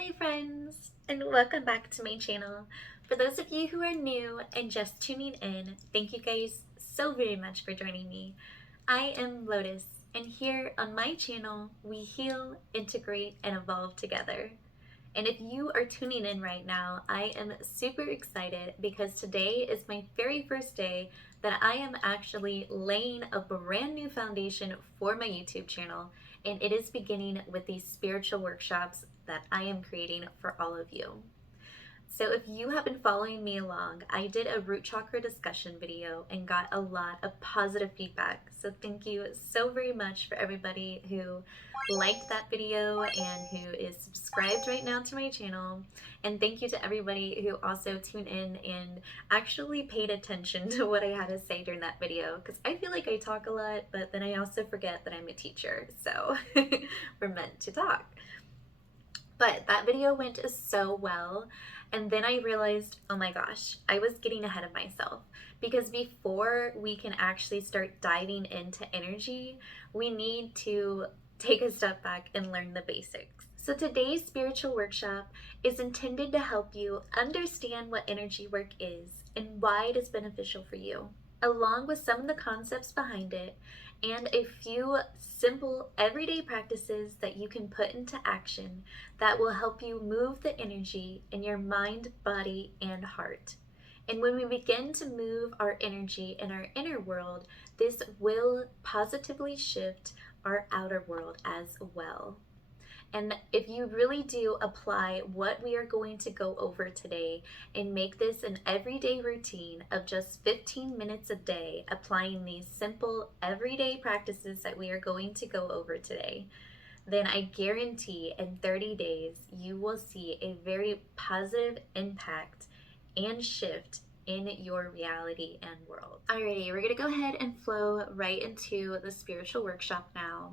my friends, and welcome back to my channel. For those of you who are new and just tuning in, thank you guys so very much for joining me. I am Lotus, and here on my channel, we heal, integrate, and evolve together. And if you are tuning in right now, I am super excited because today is my very first day that I am actually laying a brand new foundation for my YouTube channel, and it is beginning with these spiritual workshops that I am creating for all of you. So if you have been following me along, I did a root chakra discussion video and got a lot of positive feedback. So thank you so very much for everybody who liked that video and who is subscribed right now to my channel. And thank you to everybody who also tuned in and actually paid attention to what I had to say during that video, because I feel like I talk a lot, but then I also forget that I'm a teacher. So we're meant to talk. But that video went so well. And then I realized, oh my gosh, I was getting ahead of myself. Because before we can actually start diving into energy, we need to take a step back and learn the basics. So today's spiritual workshop is intended to help you understand what energy work is and why it is beneficial for you, along with some of the concepts behind it and a few simple everyday practices that you can put into action that will help you move the energy in your mind, body, and heart. And when we begin to move our energy in our inner world, this will positively shift our outer world as well. And if you really do apply what we are going to go over today and make this an everyday routine of just 15 minutes a day, applying these simple everyday practices that we are going to go over today, then I guarantee in 30 days you will see a very positive impact and shift in your reality and world. Alrighty, we're gonna go ahead and flow right into the spiritual workshop now.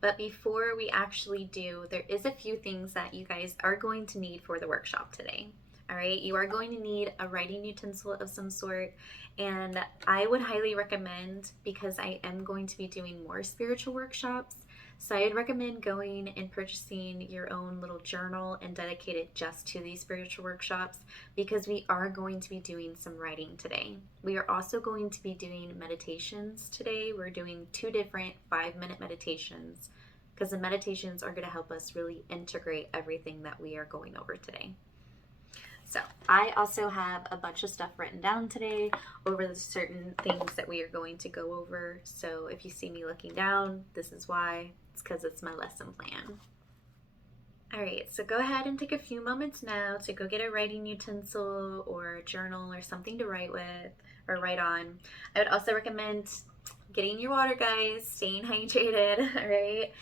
But before we actually do, there is a few things that you guys are going to need for the workshop today. All right, you are going to need a writing utensil of some sort, and I would highly recommend, because I am going to be doing more spiritual workshops, so I'd recommend going and purchasing your own little journal and dedicate it just to these spiritual workshops, because we are going to be doing some writing today. We are also going to be doing meditations today. We're doing 2 different 5-minute meditations, because the meditations are going to help us really integrate everything that we are going over today. So I also have a bunch of stuff written down today over the certain things that we are going to go over. So if you see me looking down, this is why. It's because it's my lesson plan. All right, so go ahead and take a few moments now to go get a writing utensil or a journal or something to write with or write on. I would also recommend getting your water, guys, staying hydrated, all right?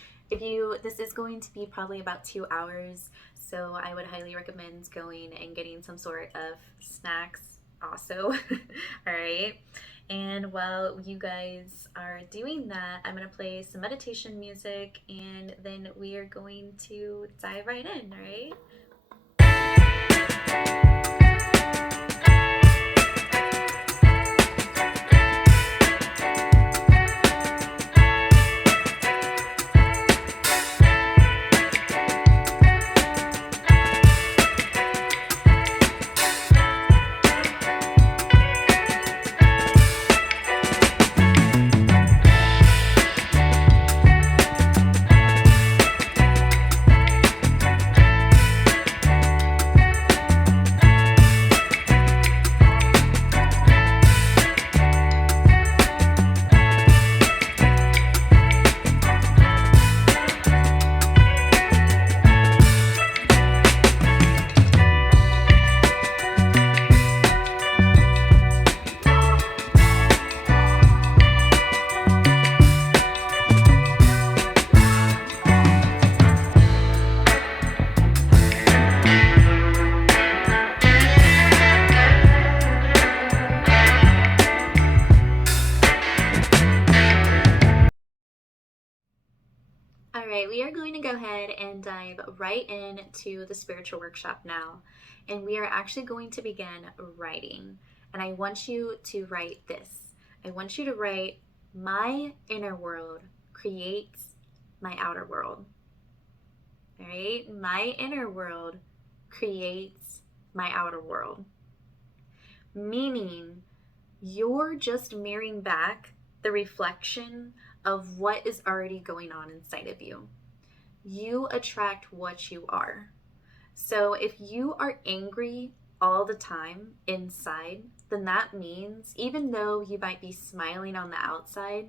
This is going to be probably about 2 hours, so I would highly recommend going and getting some sort of snacks also, all right? And while you guys are doing that, I'm gonna play some meditation music, and then we are going to dive right in, all right? All right, we are going to go ahead and dive right into the spiritual workshop now. And we are actually going to begin writing. And I want you to write this. I want you to write, my inner world creates my outer world. All right? My inner world creates my outer world. Meaning, you're just mirroring back the reflection of what is already going on inside of you. You attract what you are. So if you are angry all the time inside, then that means even though you might be smiling on the outside,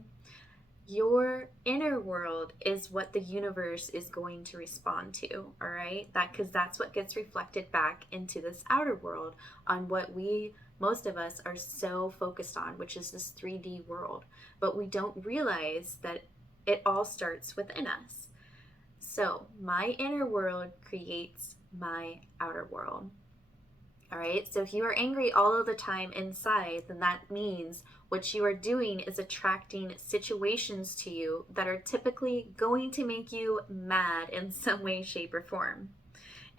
your inner world is what the universe is going to respond to, all right? Because that's what gets reflected back into this outer world on what most of us are so focused on, which is this 3D world. But we don't realize that it all starts within us. So my inner world creates my outer world. All right, so if you are angry all of the time inside, then that means what you are doing is attracting situations to you that are typically going to make you mad in some way, shape, or form.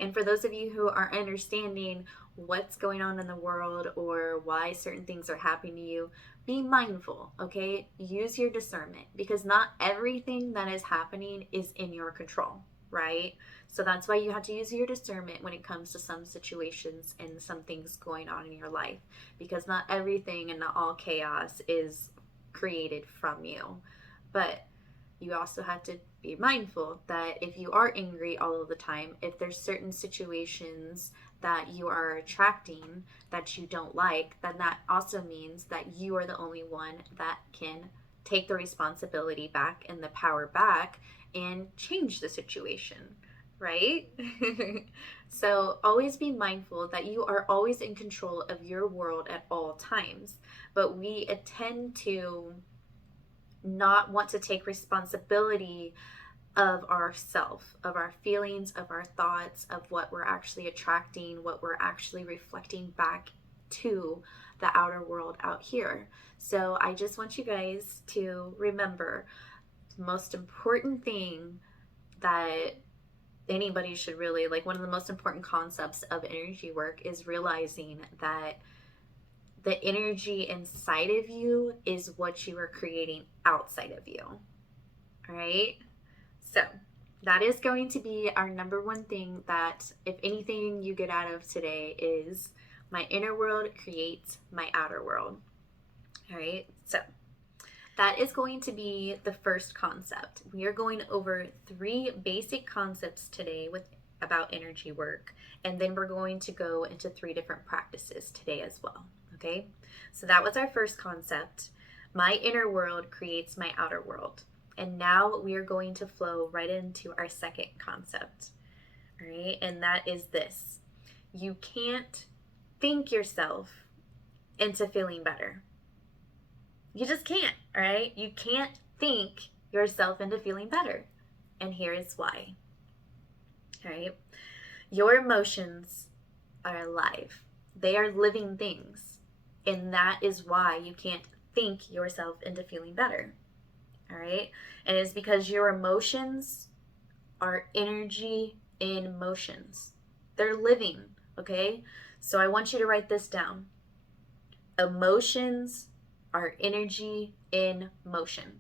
And for those of you who are understanding what's going on in the world or why certain things are happening to you, be mindful, okay? Use your discernment, because not everything that is happening is in your control, right? So that's why you have to use your discernment when it comes to some situations and some things going on in your life, because not everything and not all chaos is created from you. But you also have to be mindful that if you are angry all of the time, if there's certain situations that you are attracting that you don't like, then that also means that you are the only one that can take the responsibility back and the power back and change the situation, right? So always be mindful that you are always in control of your world at all times. But we tend to not want to take responsibility of ourself, of our feelings, of our thoughts, of what we're actually attracting, what we're actually reflecting back to the outer world out here. So I just want you guys to remember the most important thing that anybody should really, like, one of the most important concepts of energy work is realizing that the energy inside of you is what you are creating outside of you. All right? So that is going to be our number one thing, that if anything you get out of today is my inner world creates my outer world. All right? So that is going to be the first concept. We are going over 3 basic concepts today about energy work, and then we're going to go into 3 different practices today as well. Okay, so that was our first concept. My inner world creates my outer world. And now we are going to flow right into our second concept. All right, and that is this: you can't think yourself into feeling better. You just can't, all right? You can't think yourself into feeling better. And here is why. All right, your emotions are alive, they are living things. And that is why you can't think yourself into feeling better. All right? And it's because your emotions are energy in motions. They're living, okay? So I want you to write this down. Emotions are energy in motion.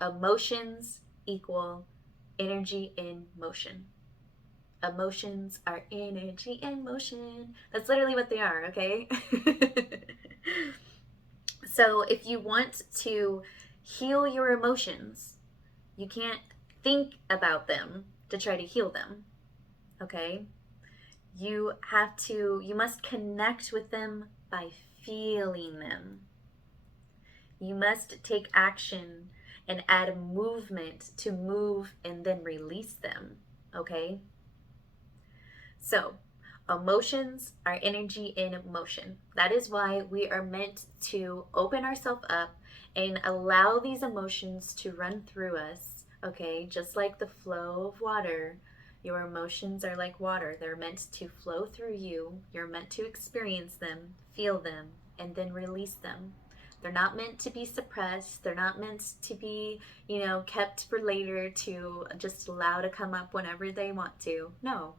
Emotions equal energy in motion. Emotions are energy in motion. That's literally what they are, okay? So if you want to heal your emotions, you can't think about them to try to heal them, okay? You must connect with them by feeling them. You must take action and add movement to move and then release them, okay? So, emotions are energy in motion. That is why we are meant to open ourselves up and allow these emotions to run through us, okay? Just like the flow of water, your emotions are like water. They're meant to flow through you. You're meant to experience them, feel them, and then release them. They're not meant to be suppressed. They're not meant to be, kept for later to just allow to come up whenever they want to. No.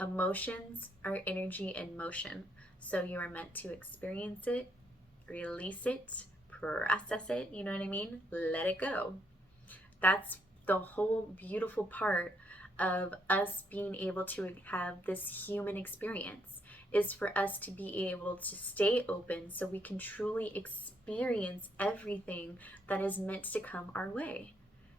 Emotions are energy in motion. So you are meant to experience it, release it, process it, you know what I mean? Let it go. That's the whole beautiful part of us being able to have this human experience, is for us to be able to stay open so we can truly experience everything that is meant to come our way.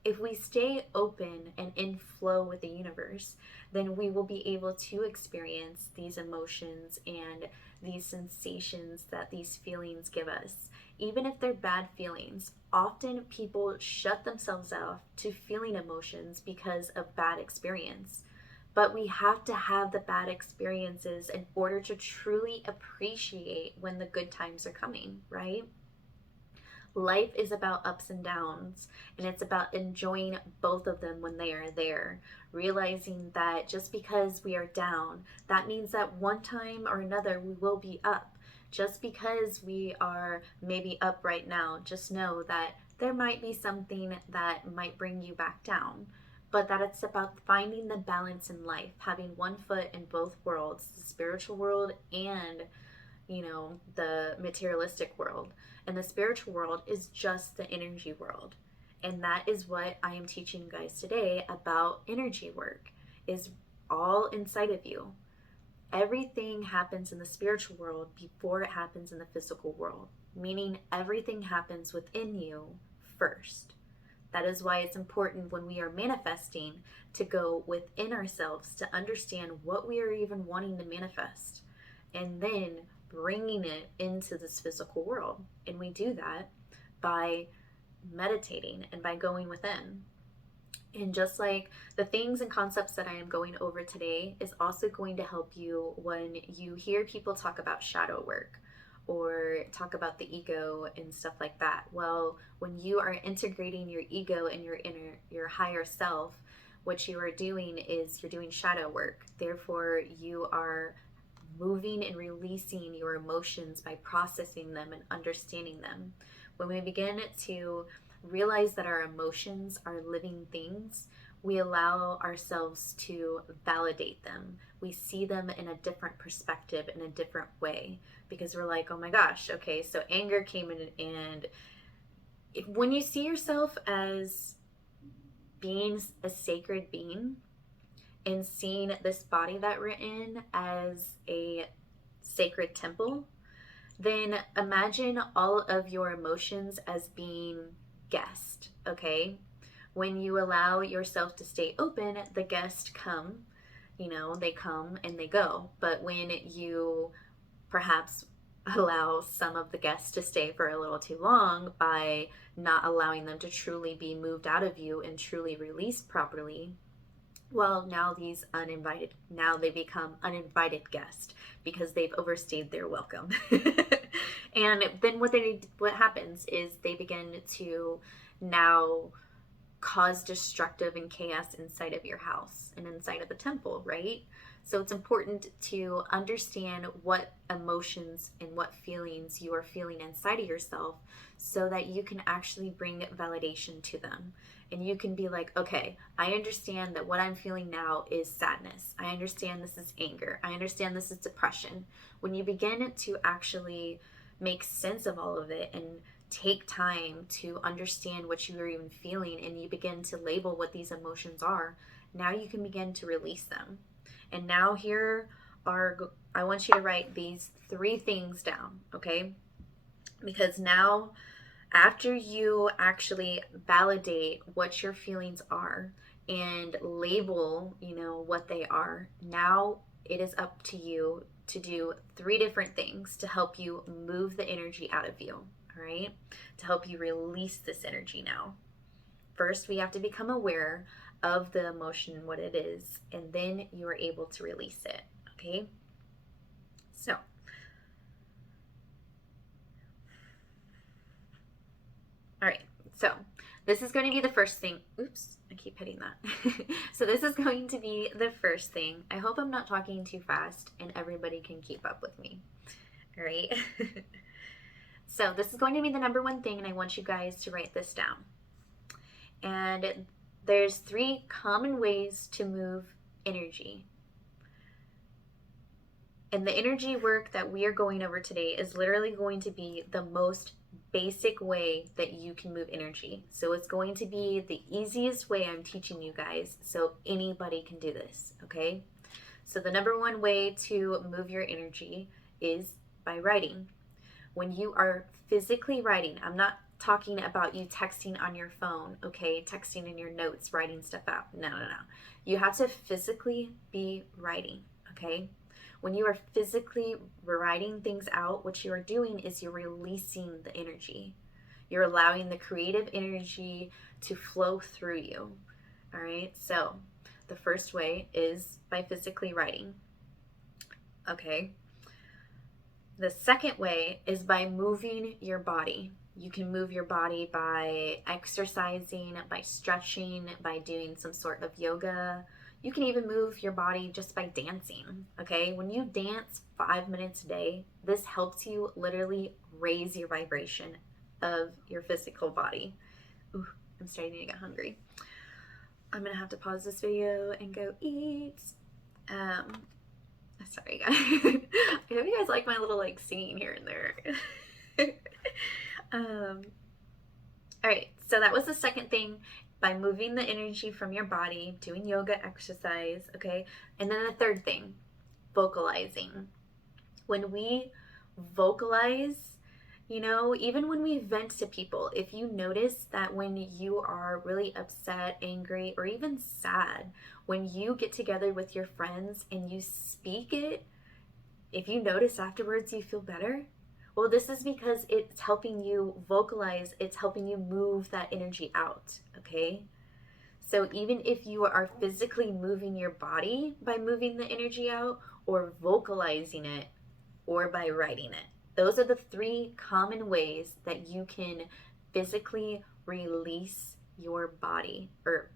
If we stay open and in flow with the universe, then we will be able to experience these emotions and these sensations that these feelings give us. Even if they're bad feelings, often people shut themselves off to feeling emotions because of bad experience. But we have to have the bad experiences in order to truly appreciate when the good times are coming, right? Life is about ups and downs, and it's about enjoying both of them when they are there. Realizing that just because we are down, that means that one time or another we will be up. Just because we are maybe up right now, just know that there might be something that might bring you back down. But that it's about finding the balance in life, having one foot in both worlds, the spiritual world and the materialistic world. And the spiritual world is just the energy world. And that is what I am teaching you guys today about energy work, is all inside of you. Everything happens in the spiritual world before it happens in the physical world, meaning everything happens within you first. That is why it's important when we are manifesting to go within ourselves to understand what we are even wanting to manifest, and then bringing it into this physical world. And we do that by meditating and by going within. And just like the things and concepts that I am going over today is also going to help you when you hear people talk about shadow work or talk about the ego and stuff like that. Well, when you are integrating your ego and your higher self, what you are doing is you're doing shadow work. Therefore, you are moving and releasing your emotions by processing them and understanding them. When we begin to realize that our emotions are living things, we allow ourselves to validate them. We see them in a different perspective, in a different way, because we're like, oh my gosh, okay, so anger came in. And when you see yourself as being a sacred being, and seeing this body that we're in as a sacred temple, then imagine all of your emotions as being guests, okay? When you allow yourself to stay open, the guests come, they come and they go. But when you perhaps allow some of the guests to stay for a little too long by not allowing them to truly be moved out of you and truly released properly, well, now they become uninvited guests because they've overstayed their welcome. And then what happens is they begin to now cause destructive and chaos inside of your house and inside of the temple, right? So it's important to understand what emotions and what feelings you are feeling inside of yourself so that you can actually bring validation to them. And you can be like, okay, I understand that what I'm feeling now is sadness. I understand this is anger. I understand this is depression. When you begin to actually make sense of all of it and take time to understand what you are even feeling, and you begin to label what these emotions are, now you can begin to release them. And now I want you to write these 3 things down, okay? Because now, after you actually validate what your feelings are and label, what they are, now it is up to you to do 3 different things to help you move the energy out of you, all right? To help you release this energy now. First, we have to become aware of the emotion, what it is, and then you are able to release it, okay? So, all right, so this is going to be the first thing. Oops, I keep hitting that. So this is going to be the first thing. I hope I'm not talking too fast and everybody can keep up with me. All right. So this is going to be the number 1 thing, and I want you guys to write this down. And there's 3 common ways to move energy. And the energy work that we are going over today is literally going to be the most basic way that you can move energy. So it's going to be the easiest way I'm teaching you guys, so anybody can do this, okay? So the number one way to move your energy is by writing. When you are physically writing, I'm not talking about you texting on your phone, okay? Texting in your notes, writing stuff out. No, no, no. You have to physically be writing, okay? When you are physically writing things out, what you are doing is you're releasing the energy. You're allowing the creative energy to flow through you, all right? So the first way is by physically writing, okay? The second way is by moving your body. You can move your body by exercising, by stretching, by doing some sort of yoga. You can even move your body just by dancing, okay? When you dance 5 minutes a day, this helps you literally raise your vibration of your physical body. Ooh, I'm starting to get hungry. I'm gonna have to pause this video and go eat. Sorry guys. I hope you guys like my little like singing here and there. All right, so that was the second thing, by moving the energy from your body, doing yoga, exercise, okay? And then the third thing, vocalizing. When we vocalize, you know, even when we vent to people, if you notice that when you are really upset, angry, or even sad, when you get together with your friends and you speak it, if you notice afterwards you feel better, well, this is because it's helping you vocalize, it's helping you move that energy out, okay? So even if you are physically moving your body by moving the energy out, or vocalizing it, or by writing it, those are the three common ways that you can physically release your body, or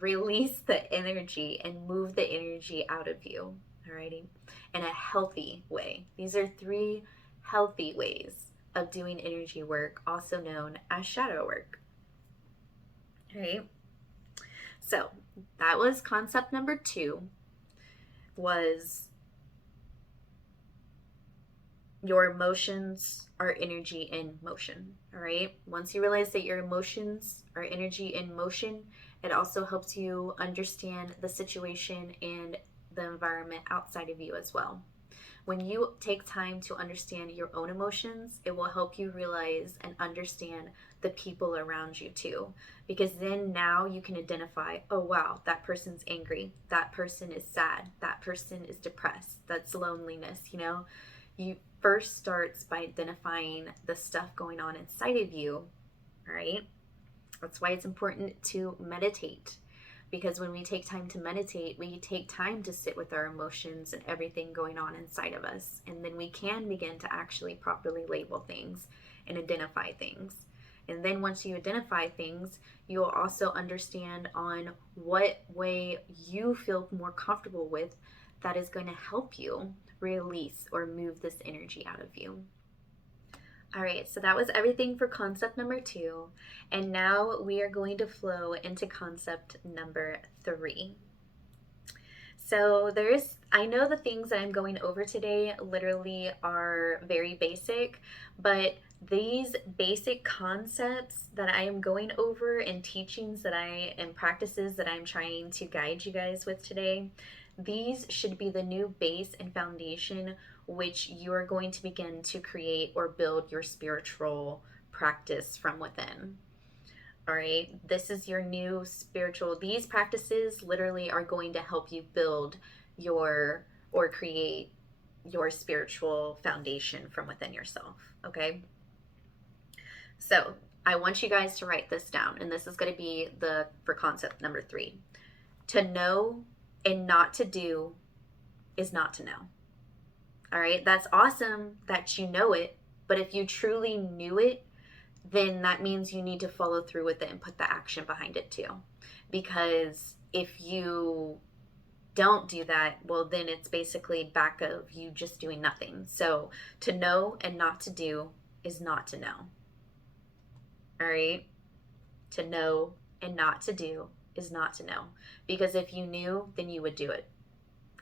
release the energy and move the energy out of you, alrighty? In a healthy way. These are three healthy ways of doing energy work, also known as shadow work. All right. So that was concept number 2, was your emotions are energy in motion. All right. Once you realize that your emotions are energy in motion, it also helps you understand the situation and the environment outside of you as well. When you take time to understand your own emotions, it will help you realize and understand the people around you too. Because then now you can identify, oh wow, that person's angry, that person is sad, that person is depressed, that's loneliness, you know. You first starts by identifying the stuff going on inside of you, right? That's why it's important to meditate. Because when we take time to meditate, we take time to sit with our emotions and everything going on inside of us. And then we can begin to actually properly label things and identify things. And then once you identify things, you'll also understand on what way you feel more comfortable with that is going to help you release or move this energy out of you. All right, so that was everything for concept number 2. And now we are going to flow into concept number 3. So I know the things that I'm going over today literally are very basic, but these basic concepts that I am going over and teachings and practices that I'm trying to guide you guys with today, these should be the new base and foundation which you are going to begin to create or build your spiritual practice from within. All right, this is your new spiritual. These practices literally are going to help you build or create your spiritual foundation from within yourself, okay? So I want you guys to write this down, and this is going to be for concept number 3. To know and not to do is not to know. All right, that's awesome that you know it, but if you truly knew it, then that means you need to follow through with it and put the action behind it too. Because if you don't do that, well, then it's basically back of you just doing nothing. So to know and not to do is not to know. All right, to know and not to do is not to know. Because if you knew, then you would do it.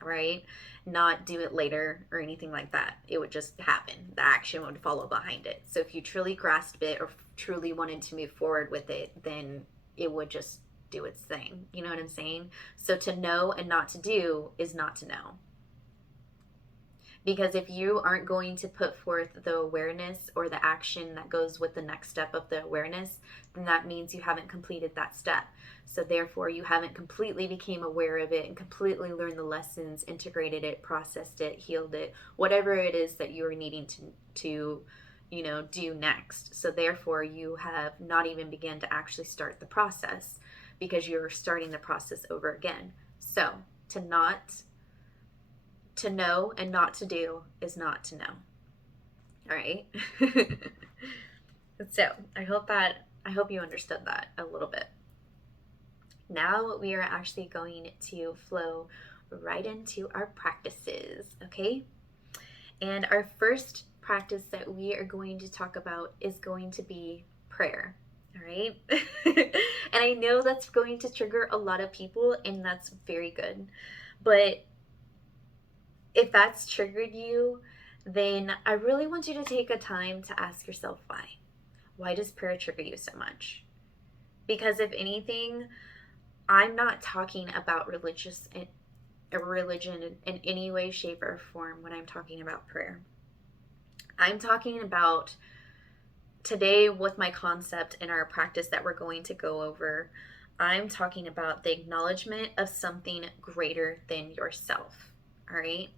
right? Not do it later or anything like that. It would just happen. The action would follow behind it. So if you truly grasped it or truly wanted to move forward with it, then it would just do its thing. You know what I'm saying? So to know and not to do is not to know. Because if you aren't going to put forth the awareness or the action that goes with the next step of the awareness, then that means you haven't completed that step. So therefore, you haven't completely became aware of it and completely learned the lessons, integrated it, processed it, healed it, whatever it is that you are needing to do next. So therefore, you have not even begun to actually start the process because you're starting the process over again. So to know and not to do is not to know. All right. So I hope you understood that a little bit. Now we are actually going to flow right into our practices, okay? And our first practice that we are going to talk about is going to be prayer. All right. And I know that's going to trigger a lot of people, and that's very good. But if that's triggered you, then I really want you to take a time to ask yourself why. Why does prayer trigger you so much? Because if anything, I'm not talking about religion in any way, shape, or form when I'm talking about prayer. I'm talking about today with my concept and our practice that we're going to go over. I'm talking about the acknowledgement of something greater than yourself. All right.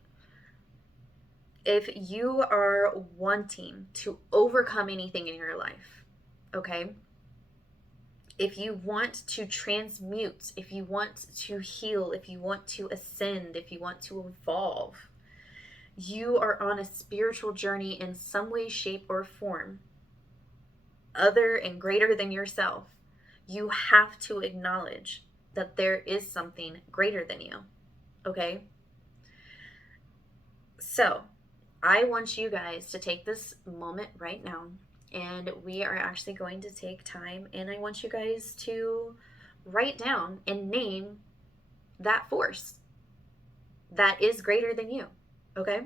If you are wanting to overcome anything in your life, okay? If you want to transmute, if you want to heal, if you want to ascend, if you want to evolve, you are on a spiritual journey in some way, shape, or form, other and greater than yourself, you have to acknowledge that there is something greater than you, okay? So, I want you guys to take this moment right now, and we are actually going to take time, and I want you guys to write down and name that force that is greater than you, okay?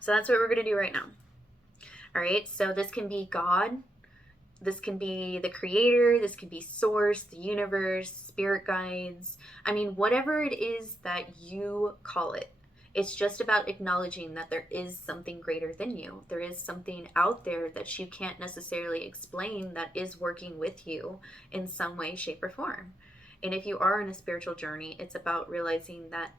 So that's what we're going to do right now. All right, so this can be God, this can be the creator, this can be source, the universe, spirit guides. I mean, whatever it is that you call it. It's just about acknowledging that there is something greater than you. There is something out there that you can't necessarily explain that is working with you in some way, shape, or form. And if you are in a spiritual journey, it's about realizing that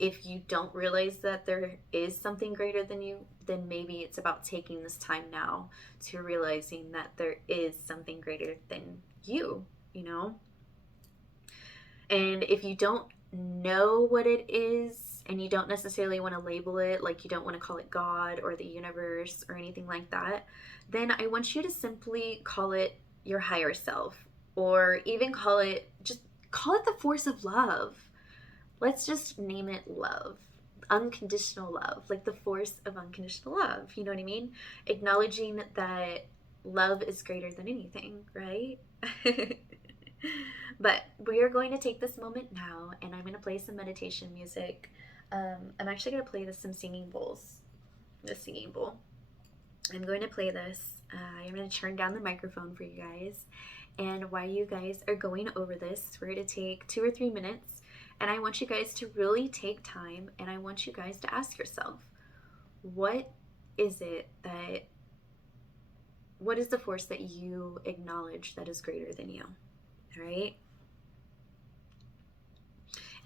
if you don't realize that there is something greater than you, then maybe it's about taking this time now to realizing that there is something greater than you, you know? And if you don't know what it is and you don't necessarily want to label it, like you don't want to call it God or the universe or anything like that, then I want you to simply call it your higher self, or even call it the force of love. Let's just name it love. Unconditional love, like the force of unconditional love. You know what I mean? Acknowledging that love is greater than anything, right? But we are going to take this moment now, and I'm going to play some meditation music. I'm actually going to play some singing bowls. The singing bowl. I'm going to play this. I'm going to turn down the microphone for you guys. And while you guys are going over this, we're going to take 2 or 3 minutes. And I want you guys to really take time, and I want you guys to ask yourself, what is the force that you acknowledge that is greater than you? All right?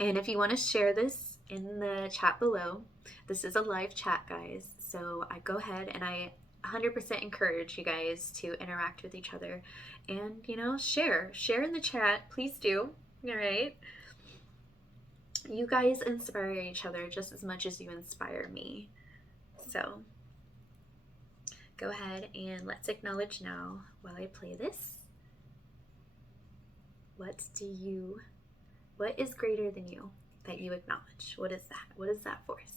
And if you want to share this in the chat below, this is a live chat, guys. So I go ahead and I 100% encourage you guys to interact with each other and, share in the chat. Please do. All right? You guys inspire each other just as much as you inspire me. So go ahead and let's acknowledge now while I play this. What is greater than you that you acknowledge? What is that? What is that force?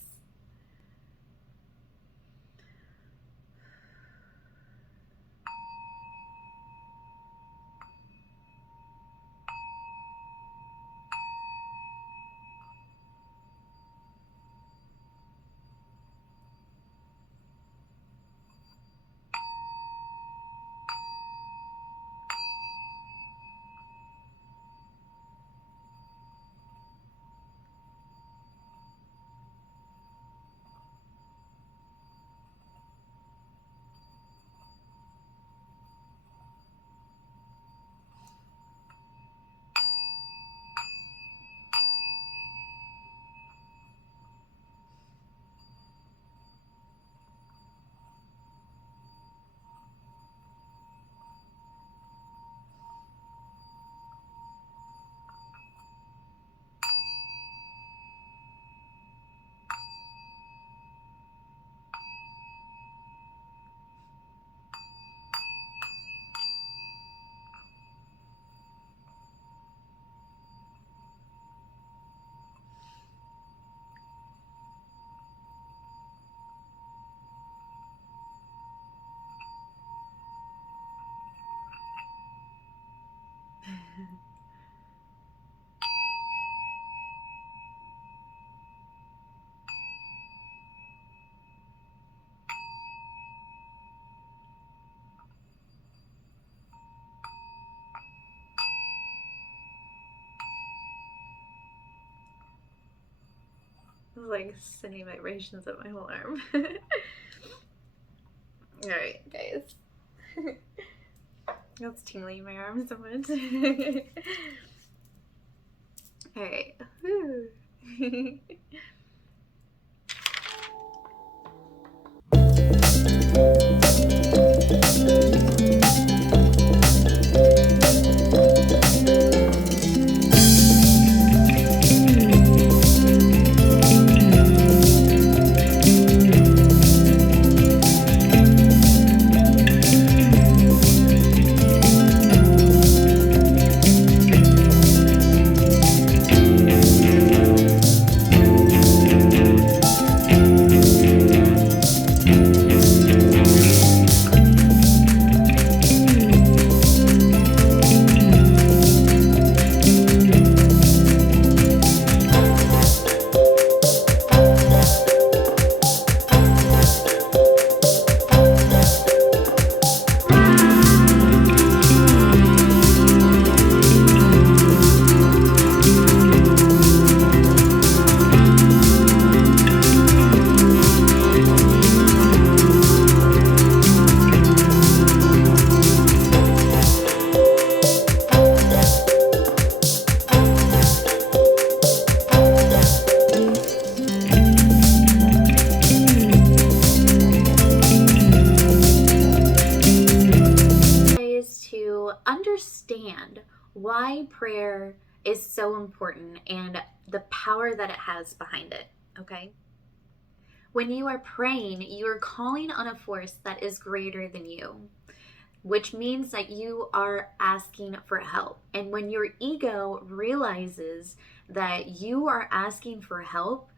It's like sending vibrations up my whole arm. Alright, guys. That's tingling in my arm so much. Alright. Understand why prayer is so important and the power that it has behind it, okay? When you are praying, you are calling on a force that is greater than you, which means that you are asking for help. And when your ego realizes that you are asking for help,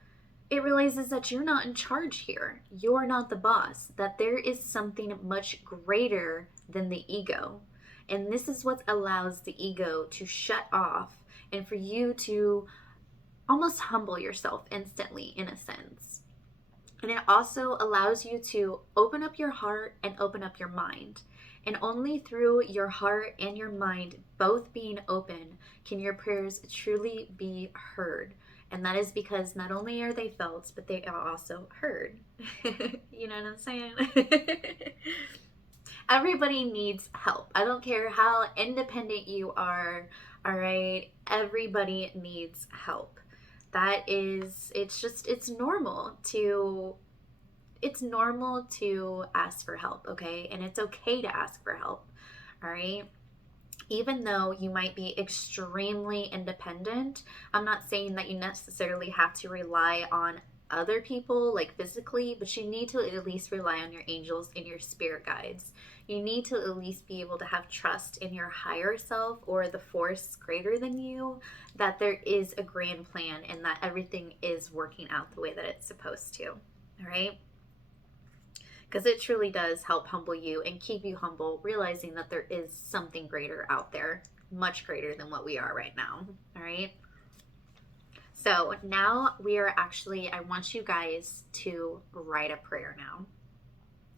it realizes that you're not in charge here. You're not the boss, that there is something much greater than the ego. And this is what allows the ego to shut off and for you to almost humble yourself instantly, in a sense. And it also allows you to open up your heart and open up your mind. And only through your heart and your mind both being open can your prayers truly be heard. And that is because not only are they felt, but they are also heard. You know what I'm saying? Everybody needs help. I don't care how independent you are, all right? Everybody needs help. It's normal to ask for help, okay? And it's okay to ask for help, all right? Even though you might be extremely independent, I'm not saying that you necessarily have to rely on other people, like physically, but you need to at least rely on your angels and your spirit guides. You need to at least be able to have trust in your higher self or the force greater than you, that there is a grand plan and that everything is working out the way that it's supposed to, all right? Because it truly does help humble you and keep you humble, realizing that there is something greater out there, much greater than what we are right now, all right? So now I want you guys to write a prayer now.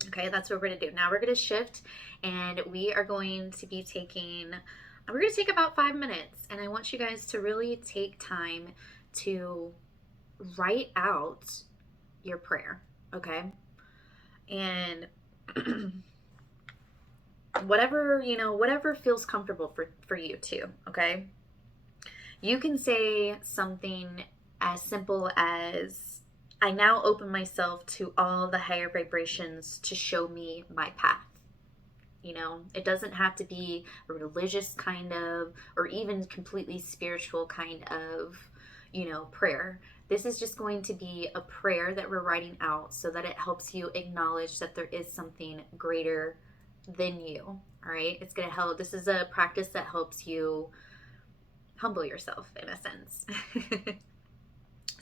Okay, that's what we're going to do. Now we're going to shift and we're going to take about 5 minutes. And I want you guys to really take time to write out your prayer, okay? And whatever feels comfortable for you too, okay? You can say something as simple as, I now open myself to all the higher vibrations to show me my path. It doesn't have to be a religious kind of, or even completely spiritual kind of, prayer. This is just going to be a prayer that we're writing out so that it helps you acknowledge that there is something greater than you, all right? It's going to help. This is a practice that helps you humble yourself, in a sense.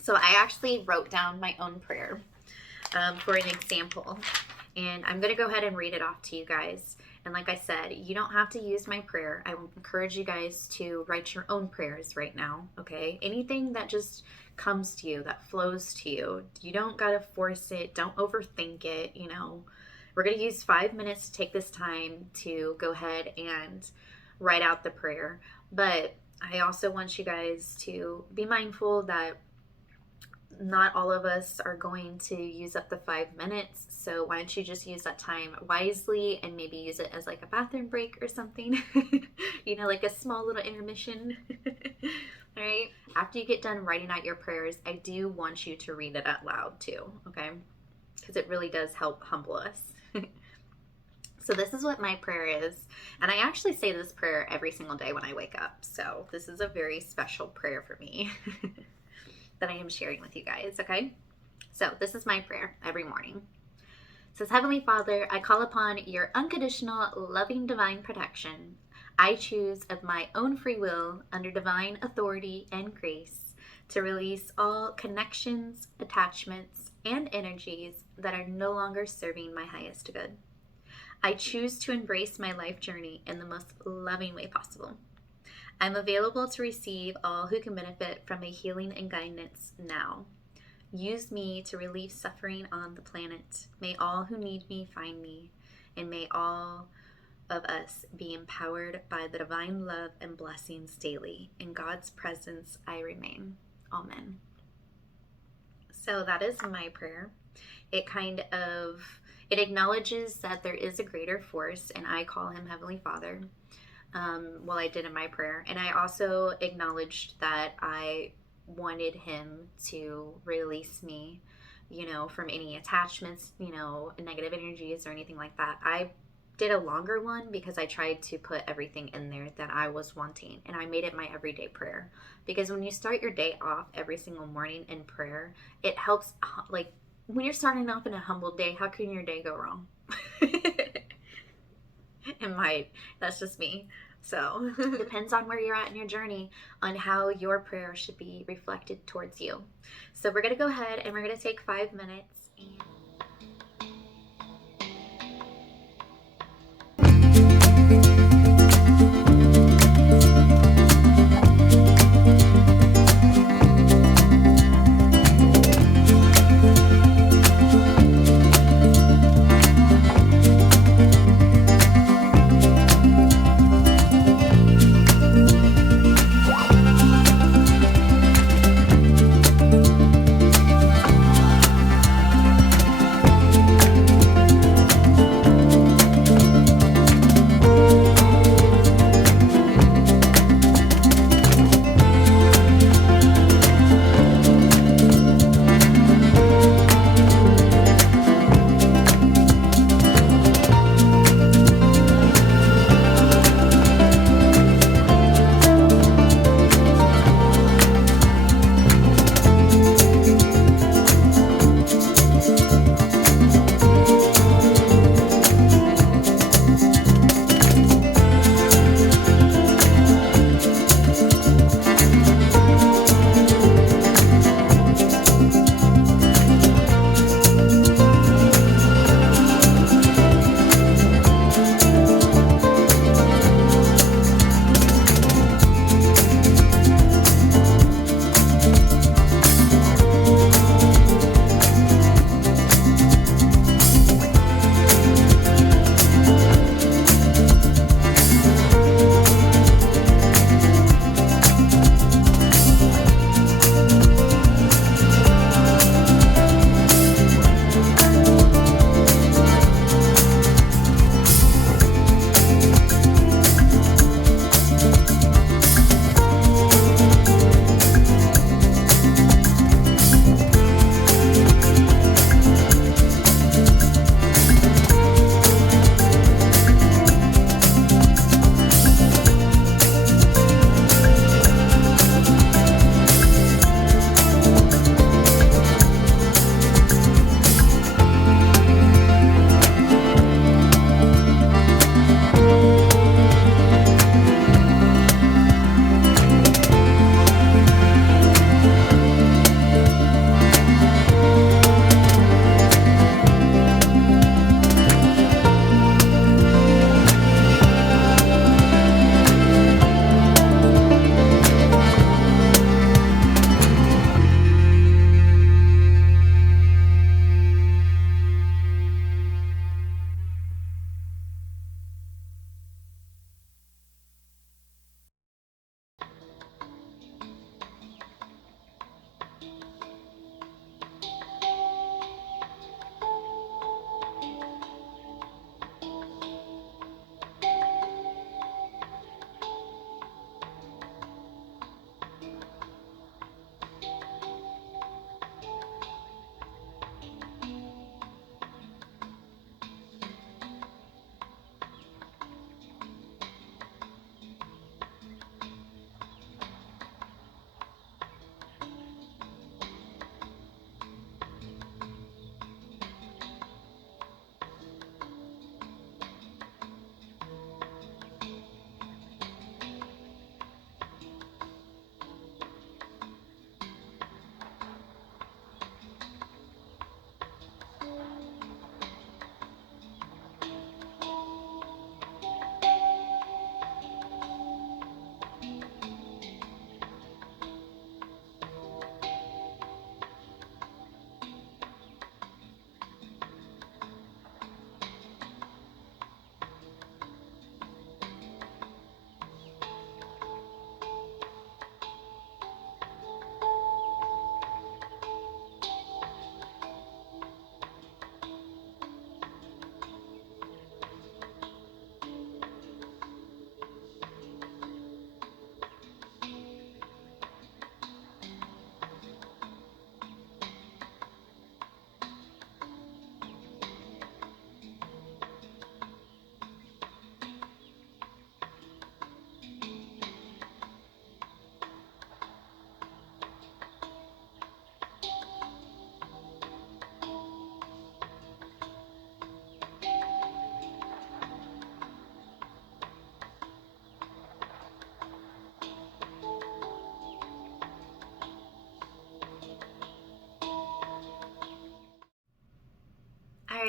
So I actually wrote down my own prayer for an example, and I'm going to go ahead and read it off to you guys. And like I said, you don't have to use my prayer. I will encourage you guys to write your own prayers right now, okay? Anything that just comes to you, that flows to you. You don't got to force it. Don't overthink it, you know. We're going to use 5 minutes to take this time to go ahead and write out the prayer. But I also want you guys to be mindful that not all of us are going to use up the 5 minutes. So why don't you just use that time wisely and maybe use it as like a bathroom break or something, you know, like a small little intermission. All right. After you get done writing out your prayers, I do want you to read it out loud too. Okay. Because it really does help humble us. So this is what my prayer is. And I actually say this prayer every single day when I wake up. So this is a very special prayer for me that I am sharing with you guys, okay? So this is my prayer every morning. It says, Heavenly Father, I call upon your unconditional, loving, divine protection. I choose of my own free will, under divine authority and grace, to release all connections, attachments, and energies that are no longer serving my highest good. I choose to embrace my life journey in the most loving way possible. I'm available to receive all who can benefit from my healing and guidance now. Use me to relieve suffering on the planet. May all who need me find me, and may all of us be empowered by the divine love and blessings daily. In God's presence I remain. Amen. So that is my prayer. It acknowledges that there is a greater force, and I call him Heavenly Father. Well, I did in my prayer. And I also acknowledged that I wanted him to release me, you know, from any attachments, you know, negative energies or anything like that. I did a longer one because I tried to put everything in there that I was wanting, and I made it my everyday prayer. Because when you start your day off every single morning in prayer, it helps, like, when you're starting off in a humble day, how can your day go wrong? It might. That's just me. So it depends on where you're at in your journey on how your prayer should be reflected towards you. So we're going to go ahead and we're going to take 5 minutes and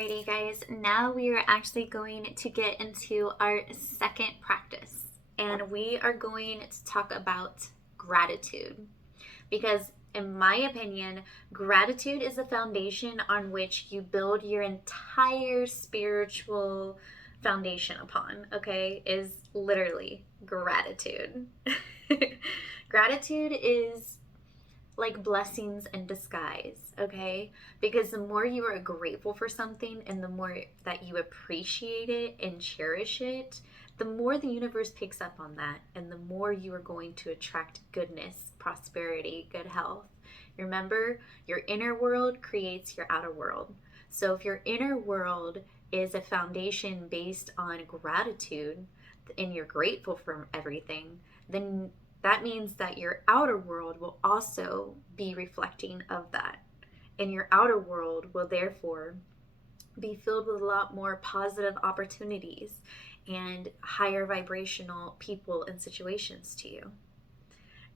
Alrighty guys, now we are actually going to get into our second practice, and we are going to talk about gratitude, because in my opinion, gratitude is the foundation on which you build your entire spiritual foundation upon, okay? Is literally gratitude. Gratitude is like blessings in disguise, okay? Because the more you are grateful for something and the more that you appreciate it and cherish it, the more the universe picks up on that, and the more you are going to attract goodness, prosperity, good health. Remember, your inner world creates your outer world. So if your inner world is a foundation based on gratitude and you're grateful for everything, then that means that your outer world will also be reflecting of that. And your outer world will therefore be filled with a lot more positive opportunities and higher vibrational people and situations to you.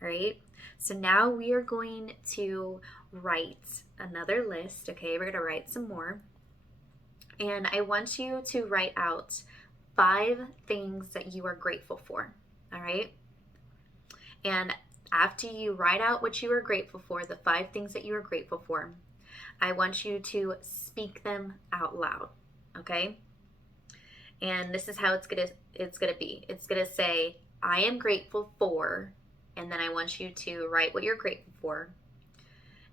All right? So now we are going to write another list, okay? We're going to write some more. And I want you to write out 5 things that you are grateful for, all right? And after you write out what you are grateful for, the 5 things that you are grateful for, I want you to speak them out loud, okay? And this is how it's gonna be. It's gonna say, I am grateful for, and then I want you to write what you're grateful for.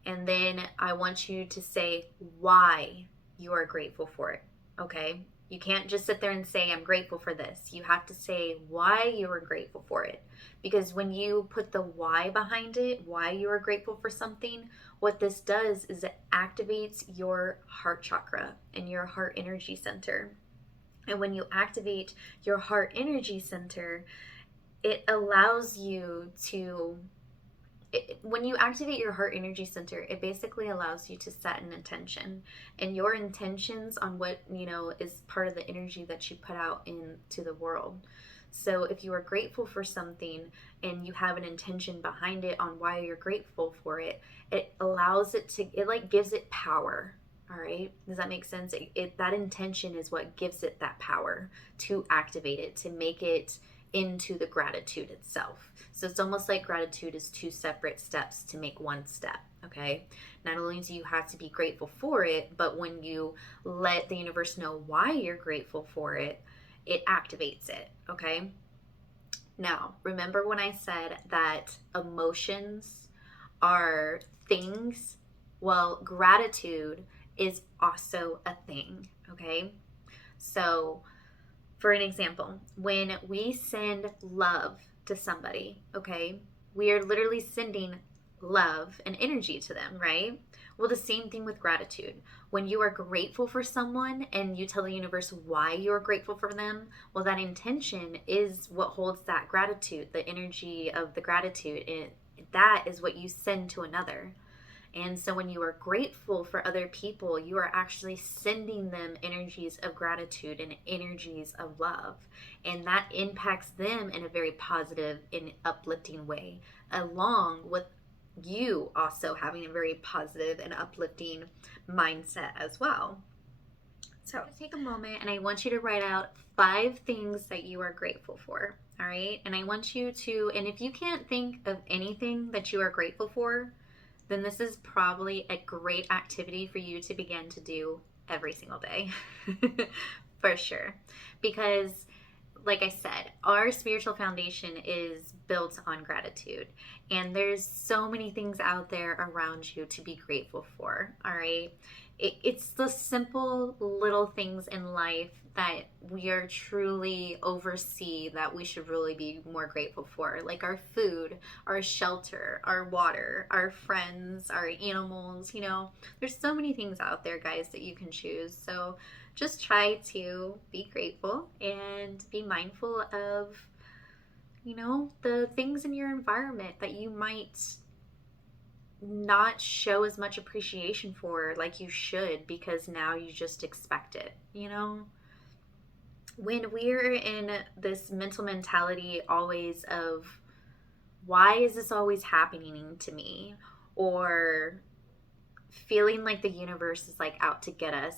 And then I want you to say why you are grateful for it, okay? You can't just sit there and say, I'm grateful for this. You have to say why you are grateful for it. Because when you put the why behind it, why you are grateful for something, what this does is it activates your heart chakra and your heart energy center. And when you activate your heart energy center, it allows you to, when you activate your heart energy center, it basically allows you to set an intention, and your intentions on what, is part of the energy that you put out into the world. So if you are grateful for something and you have an intention behind it on why you're grateful for it, it allows it to, it like gives it power. All right. Does that make sense? That intention is what gives it that power to activate it, to make it into the gratitude itself. So it's almost like gratitude is 2 separate steps to make one step, okay? Not only do you have to be grateful for it, but when you let the universe know why you're grateful for it, it activates it, okay? Now, remember when I said that emotions are things? Well, gratitude is also a thing, okay? So, for an example, when we send love to somebody, okay, we are literally sending love and energy to them, right? Well, the same thing with gratitude. When you are grateful for someone and you tell the universe why you're grateful for them, well, that intention is what holds that gratitude, the energy of the gratitude. And that is what you send to another. And so when you are grateful for other people, you are actually sending them energies of gratitude and energies of love. And that impacts them in a very positive and uplifting way, along with you also having a very positive and uplifting mindset as well. So take a moment and I want you to write out 5 things that you are grateful for. All right. And I want you to, and if you can't think of anything that you are grateful for, then this is probably a great activity for you to begin to do every single day. For sure. Because, like I said, our spiritual foundation is built on gratitude. And there's so many things out there around you to be grateful for, all right? It's the simple little things in life that we are truly oversee that we should really be more grateful for, like our food, our shelter, our water, our friends, our animals. There's so many things out there, guys, that you can choose. So just try to be grateful and be mindful of the things in your environment that you might not show as much appreciation for like you should, because now you just expect it. When we're in this mental mentality always of, why is this always happening to me? Or feeling like the universe is like out to get us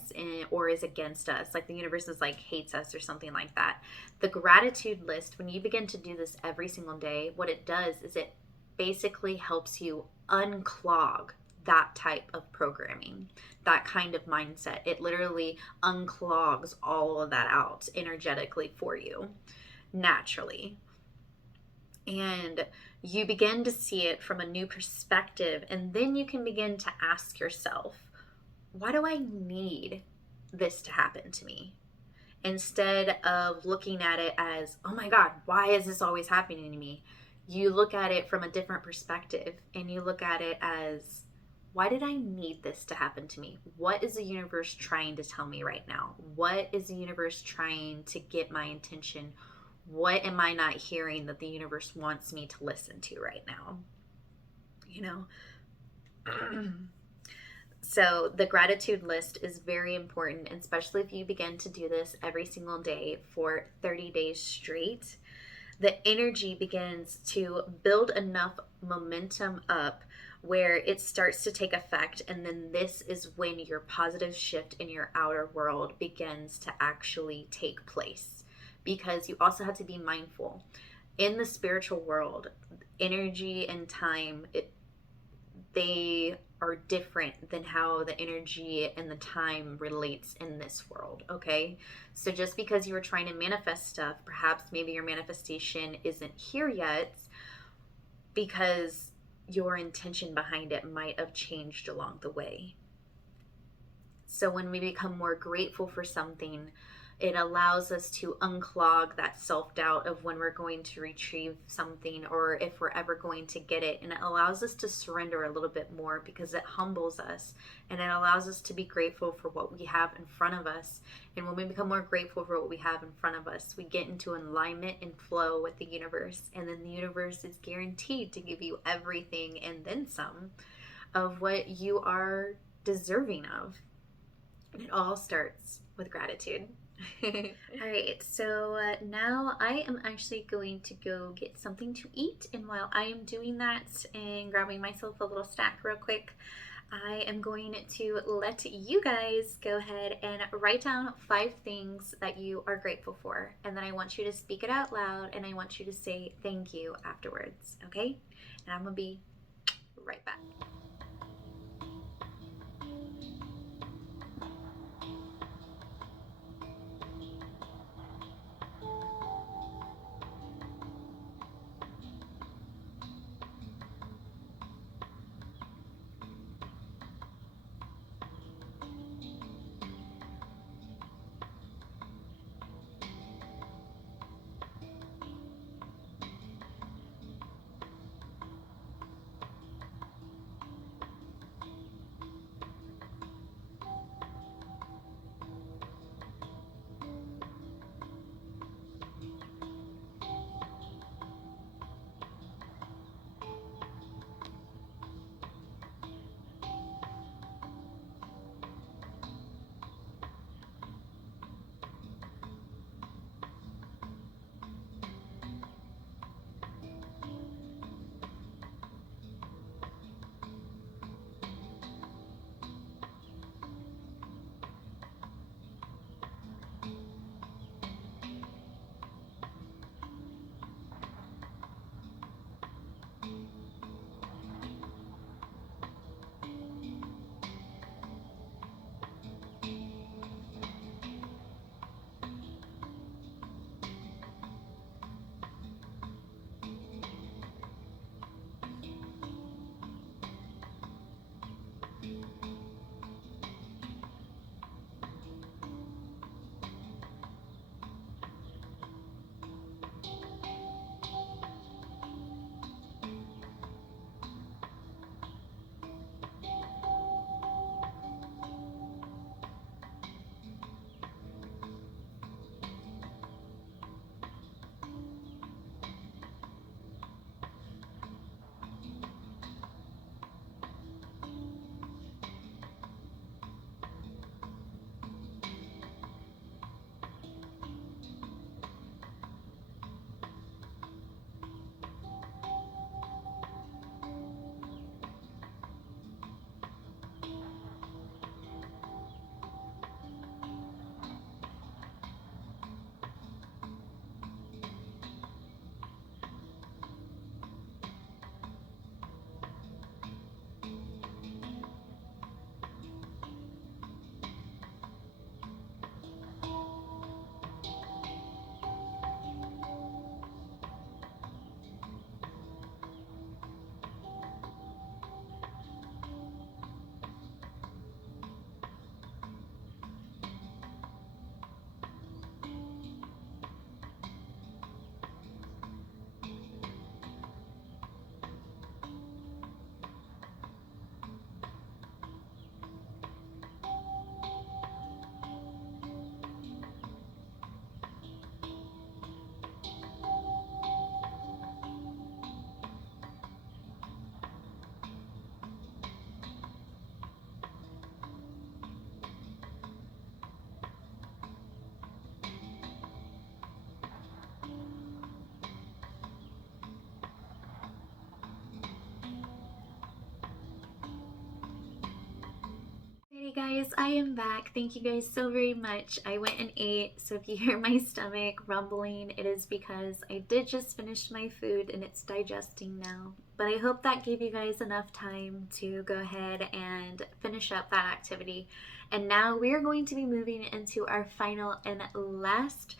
or is against us, like the universe is like hates us or something like that. The gratitude list, when you begin to do this every single day, what it does is it basically helps you unclog that type of programming, that kind of mindset. It literally unclogs all of that out energetically for you naturally. And you begin to see it from a new perspective. And then you can begin to ask yourself, why do I need this to happen to me? Instead of looking at it as, oh my God, why is this always happening to me? You look at it from a different perspective and you look at it as, why did I need this to happen to me? What is the universe trying to tell me right now? What is the universe trying to get my attention? What am I not hearing that the universe wants me to listen to right now? You know? So the gratitude list is very important, especially if you begin to do this every single day for 30 days straight. The energy begins to build enough momentum up where it starts to take effect. And then this is when your positive shift in your outer world begins to actually take place. Because you also have to be mindful. In the spiritual world, energy and time, they are different than how the energy and the time relates in this world, okay? So just because you are trying to manifest stuff, perhaps maybe your manifestation isn't here yet because your intention behind it might have changed along the way. So when we become more grateful for something, it allows us to unclog that self-doubt of when we're going to retrieve something or if we're ever going to get it. And it allows us to surrender a little bit more because it humbles us and it allows us to be grateful for what we have in front of us. And when we become more grateful for what we have in front of us, we get into alignment and flow with the universe. And then the universe is guaranteed to give you everything and then some of what you are deserving of. And it all starts with gratitude. All right, so now I am actually going to go get something to eat. And while I am doing that and grabbing myself a little snack real quick, I am going to let you guys go ahead and write down 5 things that you are grateful for. And then I want you to speak it out loud and I want you to say thank you afterwards, okay? And I'm going to be right back. guys, I am back. Thank you guys so very much. I went and ate, so if you hear my stomach rumbling, it is because I did just finish my food and it's digesting now. But I hope that gave you guys enough time to go ahead and finish up that activity. And now we are going to be moving into our final and last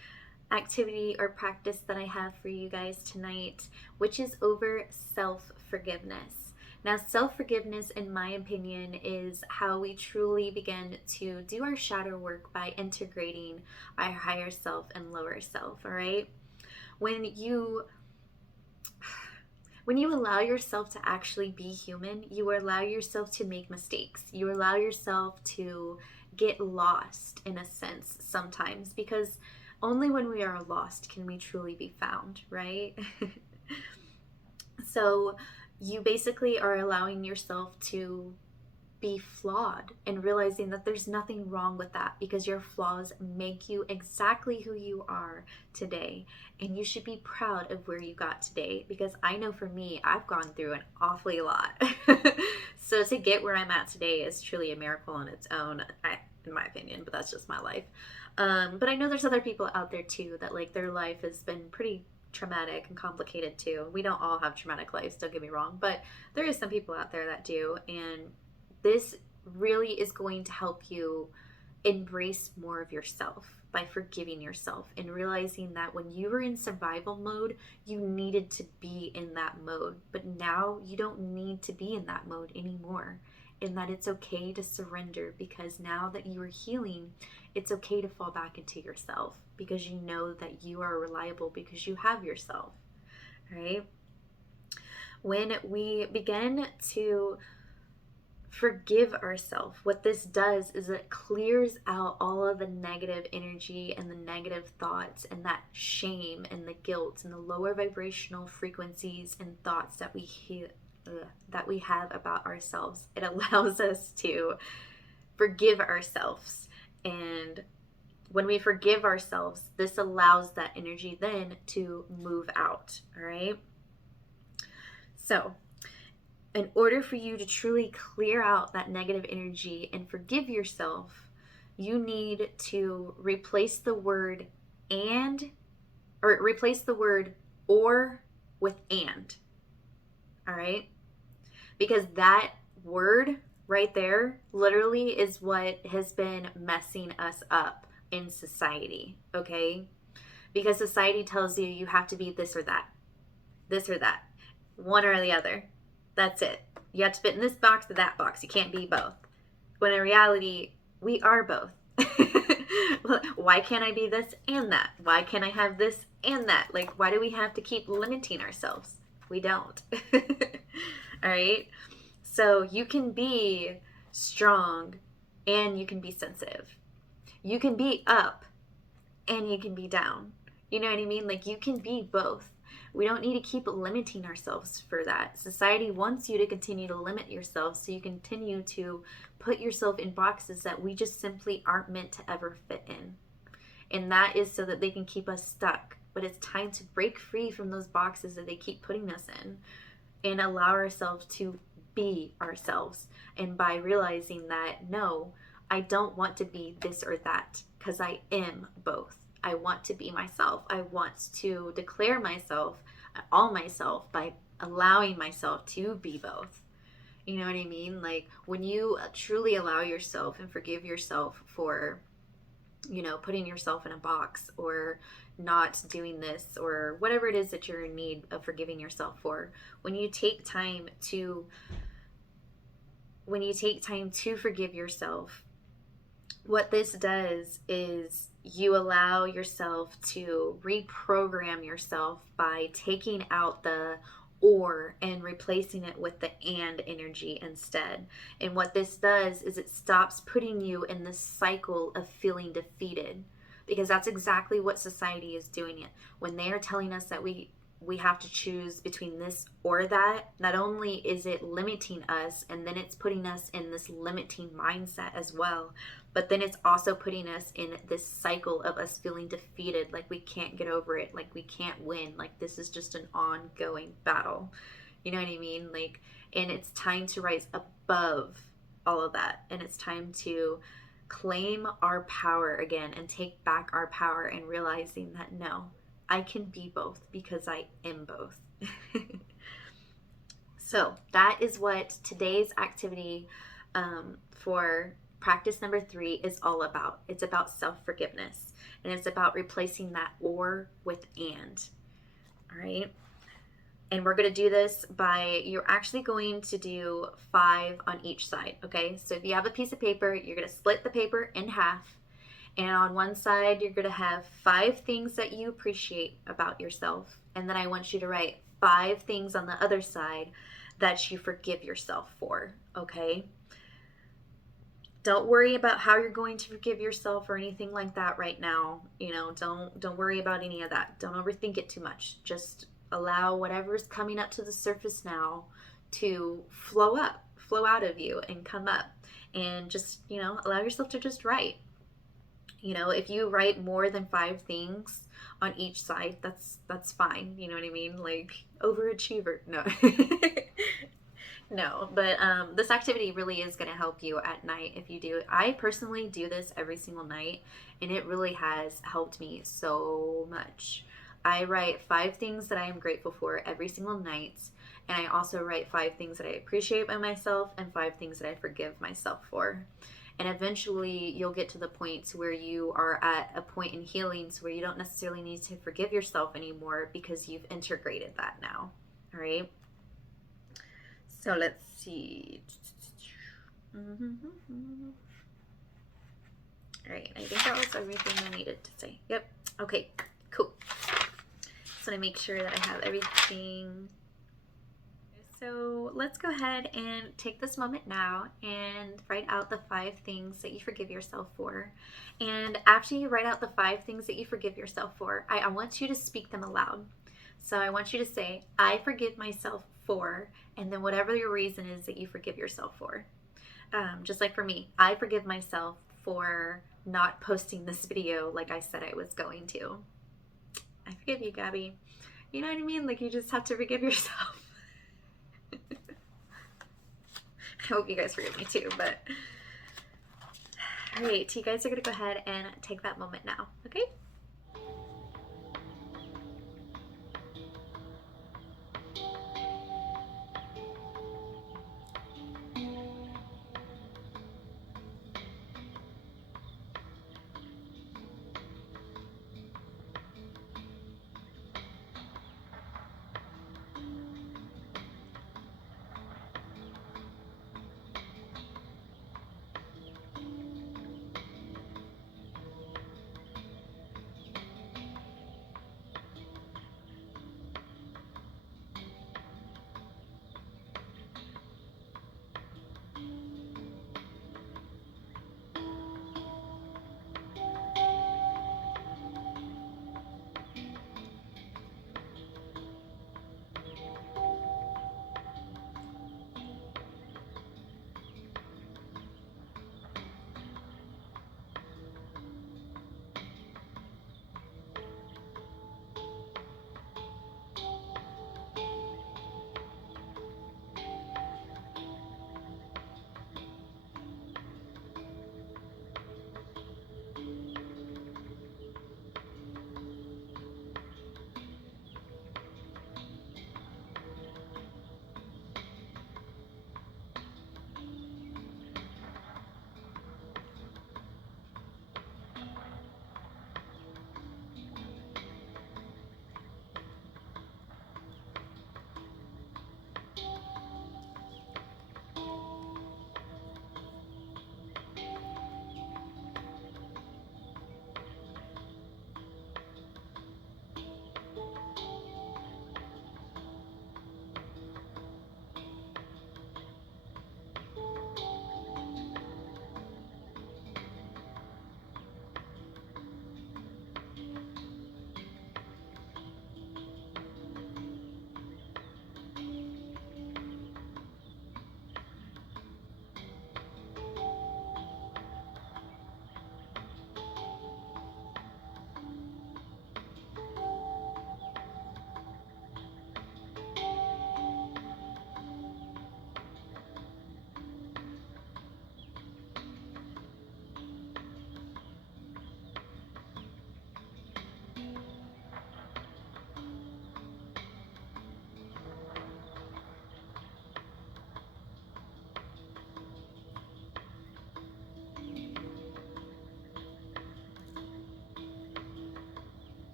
activity or practice that I have for you guys tonight, which is over self-forgiveness. Now, self-forgiveness, in my opinion, is how we truly begin to do our shadow work by integrating our higher self and lower self, all right? When you allow yourself to actually be human, you allow yourself to make mistakes. You allow yourself to get lost, in a sense, sometimes, because only when we are lost can we truly be found, right? So you basically are allowing yourself to be flawed and realizing that there's nothing wrong with that, because your flaws make you exactly who you are today. And you should be proud of where you got today, because I know for me, I've gone through an awfully lot. So to get where I'm at today is truly a miracle on its own, in my opinion, but that's just my life. But I know there's other people out there too that like their life has been pretty traumatic and complicated too. We don't all have traumatic lives, don't get me wrong, but there is some people out there that do, and this really is going to help you embrace more of yourself by forgiving yourself and realizing that when you were in survival mode, you needed to be in that mode, but now you don't need to be in that mode anymore, and that it's okay to surrender, because now that you are healing, it's okay to fall back into yourself, because you know that you are reliable because you have yourself, right? When we begin to forgive ourselves, what this does is it clears out all of the negative energy and the negative thoughts and that shame and the guilt and the lower vibrational frequencies and thoughts that we have about ourselves. It allows us to forgive ourselves, and when we forgive ourselves, this allows that energy then to move out, all right? So in order for you to truly clear out that negative energy and forgive yourself, you need to replace the word replace the word or with and, all right? Because that word right there literally is what has been messing us up in society, okay? Because society tells you have to be this or that, one or the other. That's it. You have to fit in this box or that box. You can't be both. When in reality, we are both. Why can't I be this and that? Why can't I have this and that? Like, why do we have to keep limiting ourselves? We don't. All right? So you can be strong and you can be sensitive. You can be up and you can be down. You know what I mean? Like, you can be both. We don't need to keep limiting ourselves for that. Society wants you to continue to limit yourself, so you continue to put yourself in boxes that we just simply aren't meant to ever fit in. And that is so that they can keep us stuck. But it's time to break free from those boxes that they keep putting us in and allow ourselves to be ourselves. And by realizing that, no, I don't want to be this or that, because I am both. I want to be myself. I want to declare myself, all myself, by allowing myself to be both. You know what I mean? Like, when you truly allow yourself and forgive yourself for, putting yourself in a box or not doing this or whatever it is that you're in need of forgiving yourself for, when you take time to forgive yourself, what this does is you allow yourself to reprogram yourself by taking out the or and replacing it with the and energy instead. And what this does is it stops putting you in this cycle of feeling defeated, because that's exactly what society is doing. It when they are telling us that we have to choose between this or that, not only is it limiting us, and then it's putting us in this limiting mindset as well, but then it's also putting us in this cycle of us feeling defeated, like we can't get over it, like we can't win, like this is just an ongoing battle. You know what I mean? Like, and it's time to rise above all of that. And it's time to claim our power again and take back our power, and realizing that no, I can be both because I am both. So that is what today's activity for practice number 3 is all about. It's about self-forgiveness, and it's about replacing that or with and. All right. And we're going to do this by, you're actually going to do 5 on each side. Okay. So if you have a piece of paper, you're going to split the paper in half. And on one side, you're going to have 5 things that you appreciate about yourself. And then I want you to write 5 things on the other side that you forgive yourself for. Okay. Don't worry about how you're going to forgive yourself or anything like that right now. You know, don't worry about any of that. Don't overthink it too much. Just allow whatever's coming up to the surface now to flow out of you and come up. And just, you know, allow yourself to just write. You know, if you write more than 5 things on each side, that's fine. You know what I mean? Like, overachiever. No. No, but this activity really is going to help you at night if you do it. I personally do this every single night, and it really has helped me so much. I write 5 things that I am grateful for every single night, and I also write 5 things that I appreciate by myself and 5 things that I forgive myself for. And eventually you'll get to the point where you are at a point in healing where you don't necessarily need to forgive yourself anymore because you've integrated that now. All right. So let's see. All right. I think that was everything I needed to say. Yep. Okay. Cool. Just want to make sure that I have everything. So let's go ahead and take this moment now and write out the 5 things that you forgive yourself for. And after you write out the 5 things that you forgive yourself for, I want you to speak them aloud. So I want you to say, I forgive myself for, and then whatever your reason is that you forgive yourself for. Just like for me, I forgive myself for not posting this video like I said I was going to. I forgive you, Gabby. You know what I mean? Like, you just have to forgive yourself. I hope you guys forgive me too, but all right, you guys are gonna go ahead and take that moment now, okay?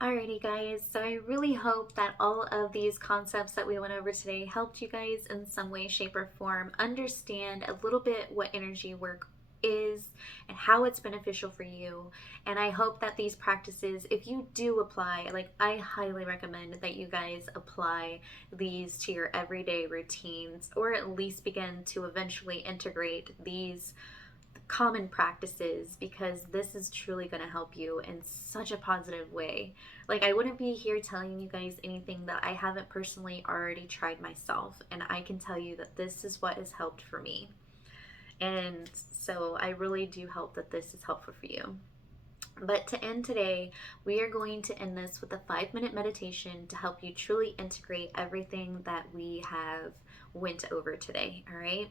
Alrighty, guys, so I really hope that all of these concepts that we went over today helped you guys in some way, shape, or form understand a little bit what energy work is and how it's beneficial for you. And I hope that these practices, if you do apply, like I highly recommend that you guys apply these to your everyday routines, or at least begin to eventually integrate these common practices, because this is truly going to help you in such a positive way. Like, I wouldn't be here telling you guys anything that I haven't personally already tried myself, and I can tell you that this is what has helped for me. And so I really do hope that this is helpful for you. But to end today, we are going to end this with a 5-minute meditation to help you truly integrate everything that we have went over today. All right.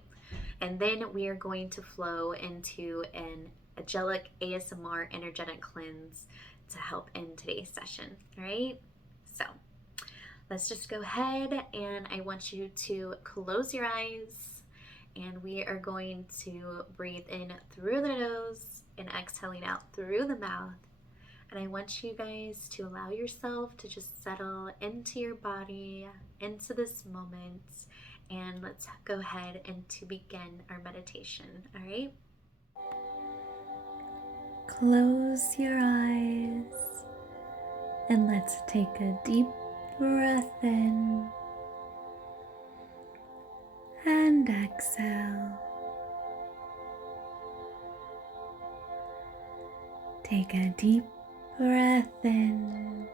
And then we are going to flow into an angelic ASMR energetic cleanse to help end today's session. All right. So let's just go ahead, and I want you to close your eyes, and we are going to breathe in through the nose and exhaling out through the mouth. And I want you guys to allow yourself to just settle into your body, into this moment, and let's go ahead and to begin our meditation. All right? Close your eyes and let's take a deep breath in and exhale. Take a deep breath in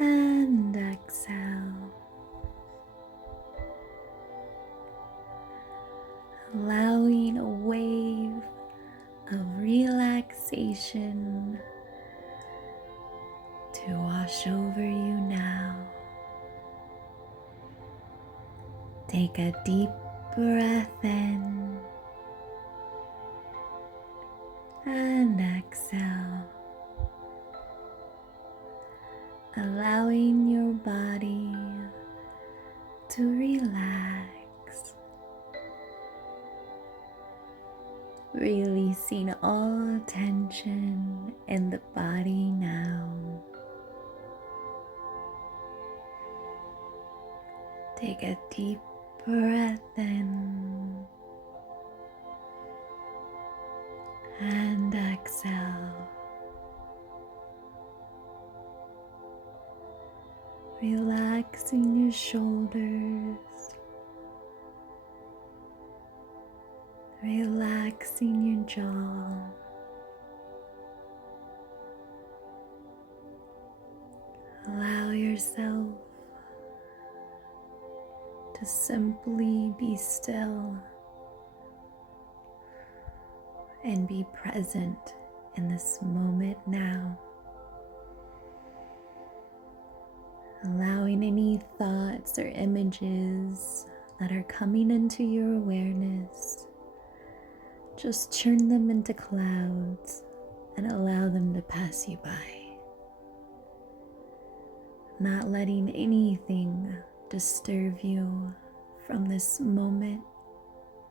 and exhale. Allowing a wave of relaxation to wash over you now. Take a deep breath in and exhale, allowing your body to relax, releasing all tension in the body now. Take a deep breath in and exhale. Relaxing your shoulders, relaxing your jaw, allow yourself to simply be still and be present in this moment now. Allowing any thoughts or images that are coming into your awareness, just turn them into clouds and allow them to pass you by. Not letting anything disturb you from this moment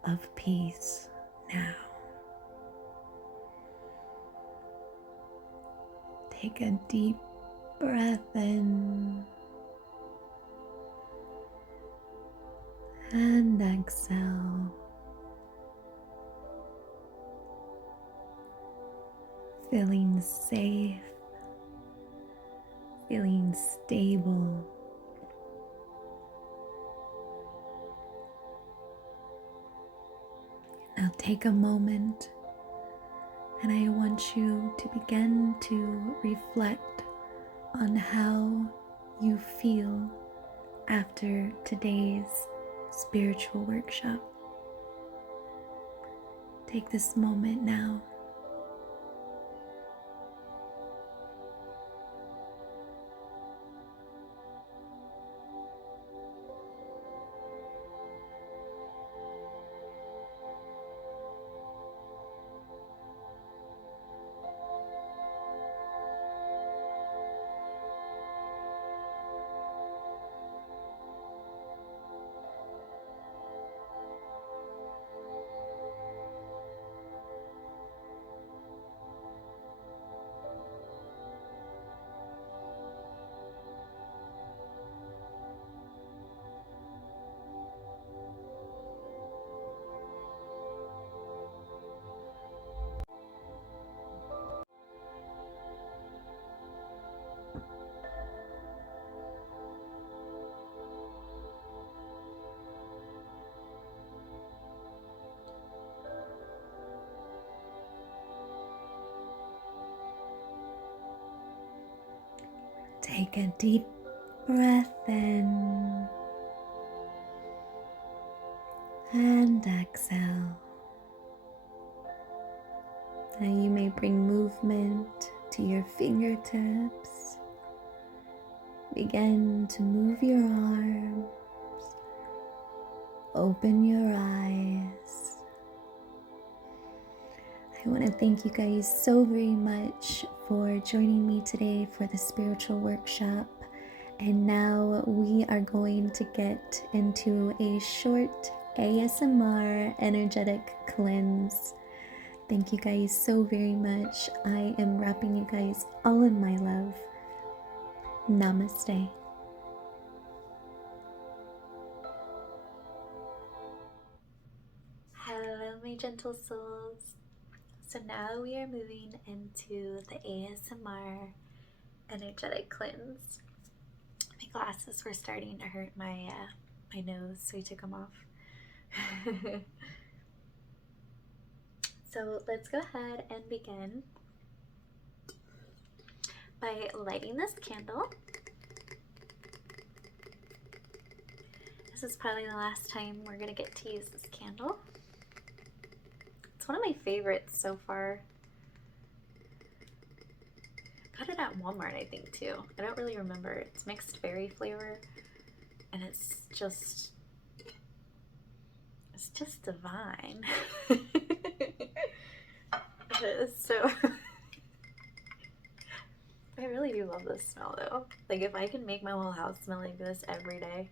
of peace now. Take a deep breath in and exhale. Feeling safe, feeling stable. Now take a moment, and I want you to begin to reflect on how you feel after today's spiritual workshop. Take this moment now. Take a deep breath in and exhale. Now you may bring movement to your fingertips. Begin to move your arms. Open your eyes. I want to thank you guys so very much for joining me today for the spiritual workshop. And now we are going to get into a short ASMR energetic cleanse. Thank you guys so very much. I am wrapping you guys all in my love. Namaste. Hello, my gentle souls. So now we are moving into the ASMR energetic cleanse. My glasses were starting to hurt my nose, so I took them off. So let's go ahead and begin by lighting this candle. This is probably the last time we're gonna get to use this candle. It's one of my favorites so far. Got it at Walmart, I think, too. I don't really remember. It's mixed berry flavor, and it's just divine. So I really do love this smell, though. Like, if I can make my whole house smell like this every day,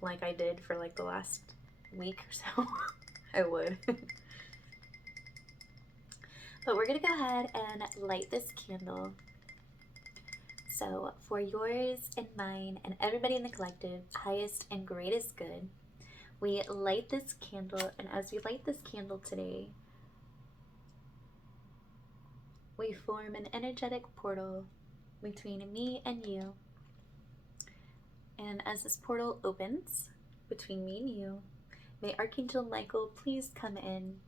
like I did for like the last week or so, I would. But we're gonna go ahead and light this candle. So for yours and mine and everybody in the collective, highest and greatest good, we light this candle. And as we light this candle today, we form an energetic portal between me and you. And as this portal opens between me and you, may Archangel Michael please come in,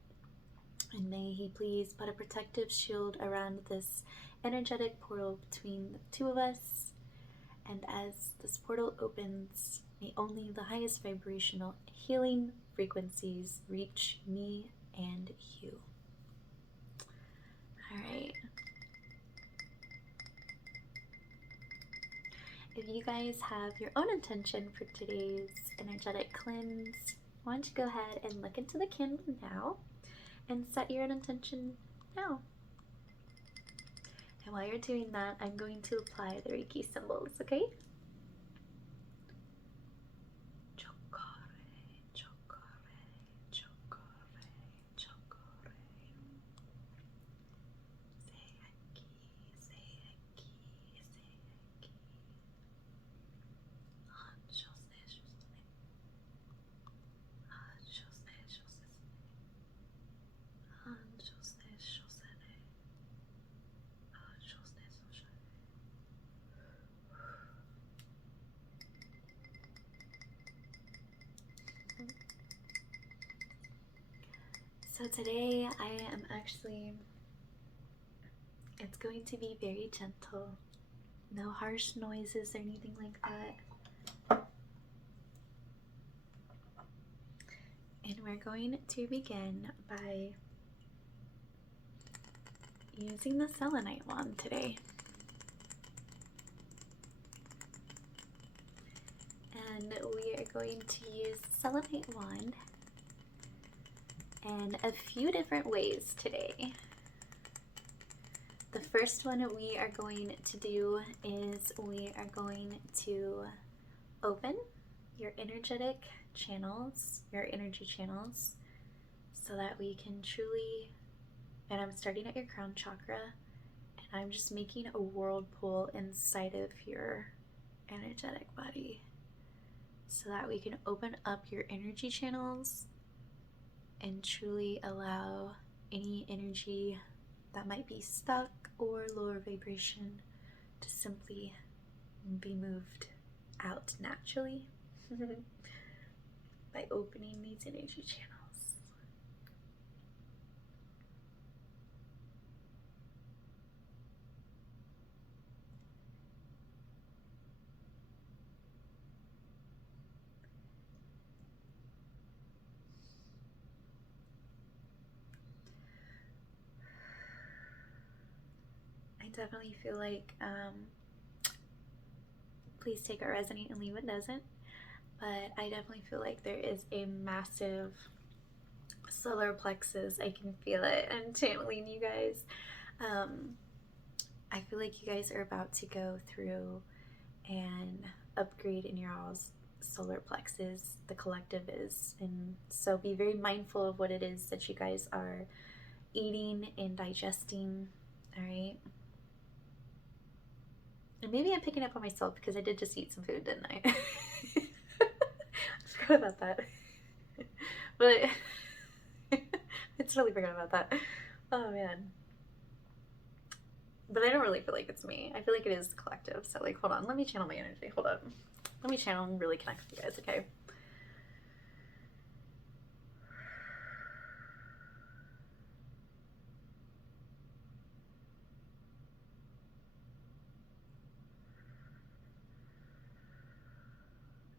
and may he please put a protective shield around this energetic portal between the two of us. And as this portal opens, may only the highest vibrational healing frequencies reach me and you. All right. If you guys have your own intention for today's energetic cleanse, why don't you go ahead and look into the candle now and set your own intention now. And while you're doing that, I'm going to apply the Reiki symbols, okay? So today I am it's going to be very gentle. No harsh noises or anything like that. And we're going to begin by using the selenite wand today. And we are going to use the selenite wand in a few different ways today. The first one we are going to do is we are going to open your energetic channels, your energy channels, so that we can truly, and I'm starting at your crown chakra, and I'm just making a whirlpool inside of your energetic body so that we can open up your energy channels and truly allow any energy that might be stuck or lower vibration to simply be moved out naturally by opening these energy channels. definitely feel like, please take what resonate and leave what doesn't, but I definitely feel like there is a massive solar plexus. I can feel it. I'm channeling you guys. I feel like you guys are about to go through an upgrade in your all's solar plexus. The collective is, and so be very mindful of what it is that you guys are eating and digesting. All right. And maybe I'm picking up on myself because I did just eat some food, didn't I? I forgot about that. But I totally forgot about that. Oh man. But I don't really feel like it's me. I feel like it is collective. So like, hold on. Let me channel my energy. Hold on. Let me channel and really connect with you guys, okay?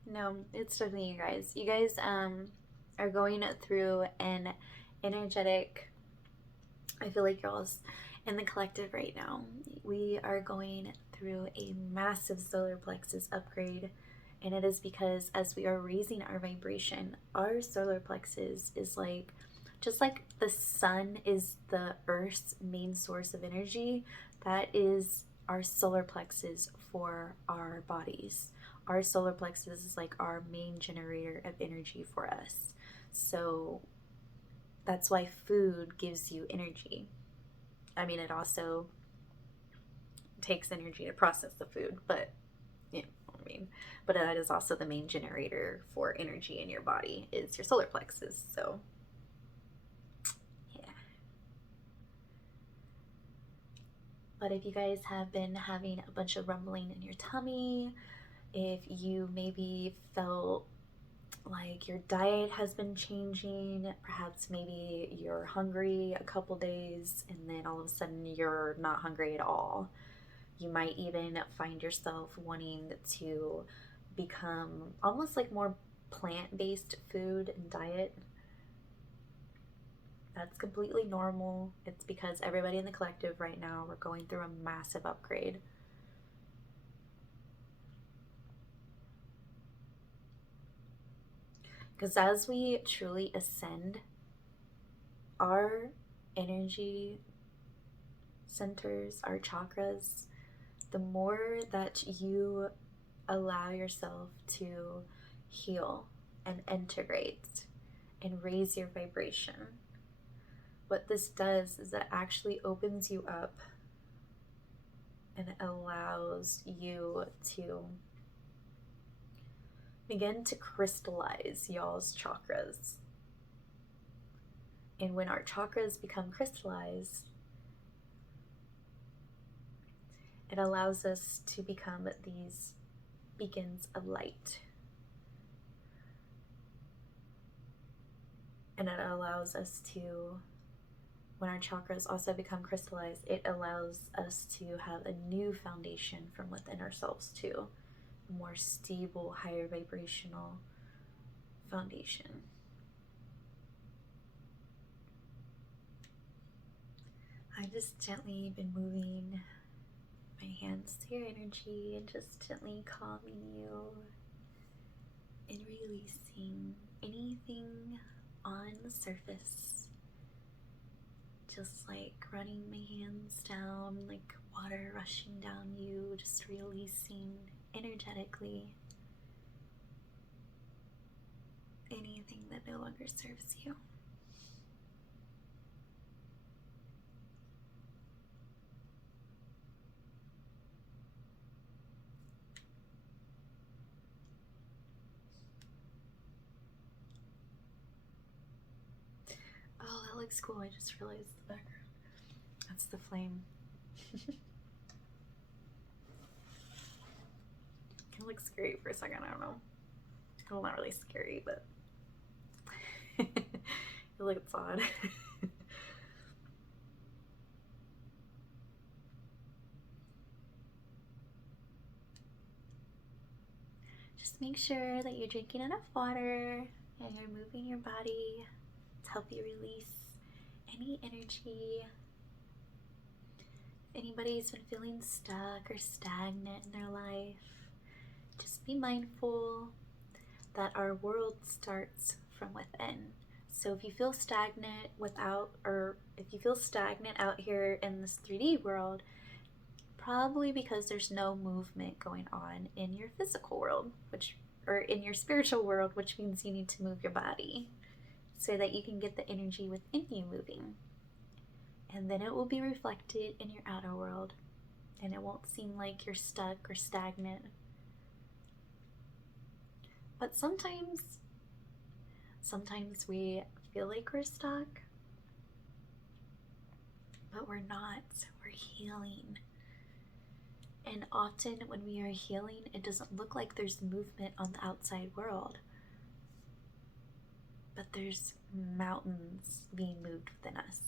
No, it's definitely you guys. You guys are going through an energetic, I feel like y'all's in the collective right now. We are going through a massive solar plexus upgrade, and it is because as we are raising our vibration, our solar plexus is like, just like the sun is the earth's main source of energy, that is our solar plexus for our bodies. Our solar plexus is like our main generator of energy for us. So that's why food gives you energy. I mean, it also takes energy to process the food, but you know what I mean. But that is also the main generator for energy in your body, is your solar plexus. So yeah. But if you guys have been having a bunch of rumbling in your tummy, if you maybe felt like your diet has been changing, perhaps maybe you're hungry a couple days and then all of a sudden you're not hungry at all. You might even find yourself wanting to become almost like more plant-based food and diet. That's completely normal. It's because everybody in the collective right now, we're going through a massive upgrade. Because as we truly ascend, our energy centers, our chakras, the more that you allow yourself to heal and integrate and raise your vibration, what this does is it actually opens you up and it allows you to begin to crystallize y'all's chakras. And when our chakras become crystallized, it allows us to become these beacons of light. And it allows us to, when our chakras also become crystallized, it allows us to have a new foundation from within ourselves too. A more stable, higher vibrational foundation. I just gently been moving my hands to your energy and just gently calming you and releasing anything on the surface. Just like running my hands down, like water rushing down you, just releasing energetically anything that no longer serves you. Oh, that looks cool. I just realized the background. That's the flame. It looks scary for a second. I don't know. Well, not really scary, but it looks odd. Just make sure that you're drinking enough water and you're moving your body to help you release any energy, anybody's been feeling stuck or stagnant in their life, just be mindful that our world starts from within. So if you feel stagnant if you feel stagnant out here in this 3D world, probably because there's no movement going on in your physical world, or in your spiritual world, which means you need to move your body so that you can get the energy within you moving. And then it will be reflected in your outer world, and it won't seem like you're stuck or stagnant. But sometimes we feel like we're stuck, but we're not. We're healing. And often when we are healing, it doesn't look like there's movement on the outside world, but there's mountains being moved within us.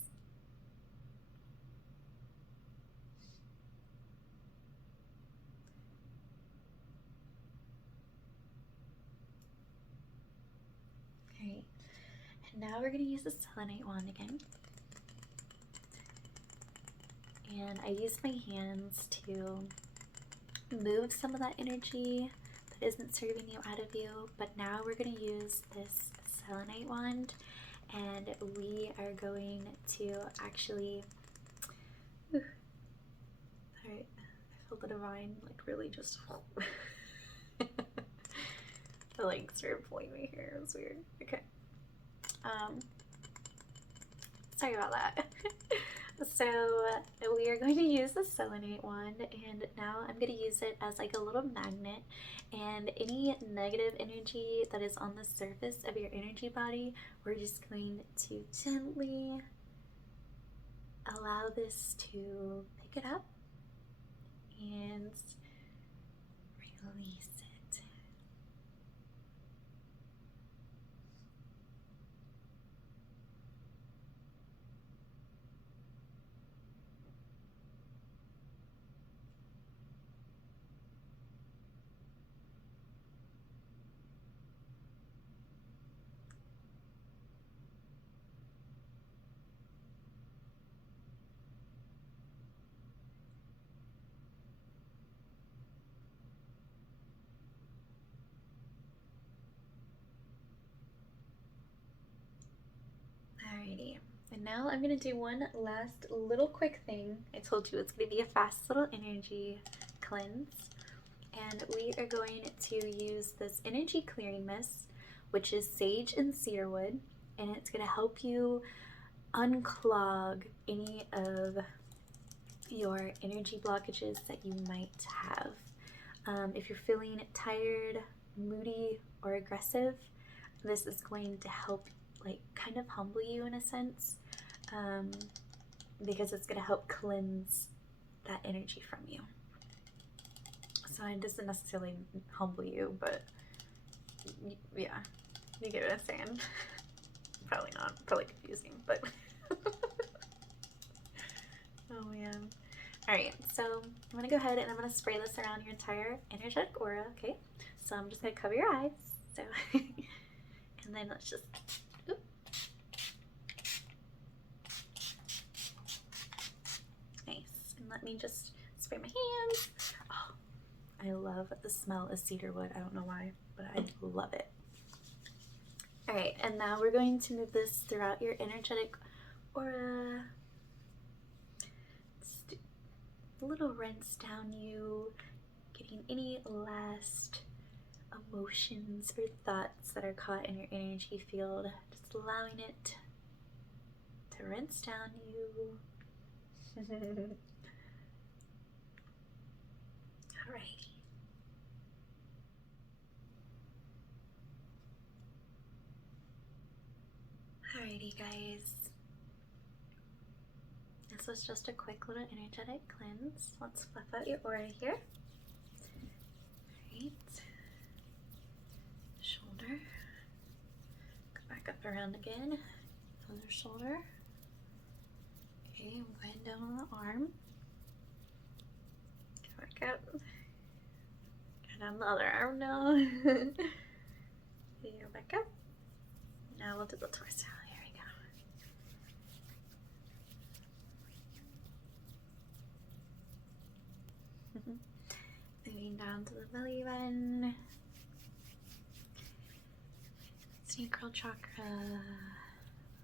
Okay, and now we're going to use the selenite wand again. And I use my hands to move some of that energy that isn't serving you out of you. But now we're going to use this selenite wand, and we are going to actually... Alright, I feel the divine like really just... I like started pulling my hair. It was weird. Okay. Sorry about that. So we are going to use the selenite wand, and now I'm going to use it as like a little magnet, and any negative energy that is on the surface of your energy body, we're just going to gently allow this to pick it up and release it. Alrighty, and now I'm going to do one last little quick thing. I told you it's going to be a fast little energy cleanse. And we are going to use this energy clearing mist, which is sage and cedarwood, and it's going to help you unclog any of your energy blockages that you might have. If you're feeling tired, moody, or aggressive, this is going to help like kind of humble you in a sense, because it's going to help cleanse that energy from you. So it doesn't necessarily humble you, but yeah, you get what I'm saying. Probably not, probably confusing, but oh man. Alright, so I'm gonna go ahead and I'm gonna spray this around your entire energetic aura, okay? So I'm just gonna cover your eyes, so and then let's just nice. And let me just spray my hands. Oh, I love the smell of cedarwood. I don't know why, but I love it. Alright, and now we're going to move this throughout your energetic aura. Just a little rinse down you, getting any last emotions or thoughts that are caught in your energy field. Just allowing it to rinse down you. Alrighty. Alrighty, guys. This was just a quick little energetic cleanse. Let's fluff out your aura here. Alright. Shoulder. Go back up around again. Other shoulder. Okay, I'm going down on the arm. Go back up. Go down the other arm now. Go back up. Now we'll do the torso. down to the belly button, sacral chakra,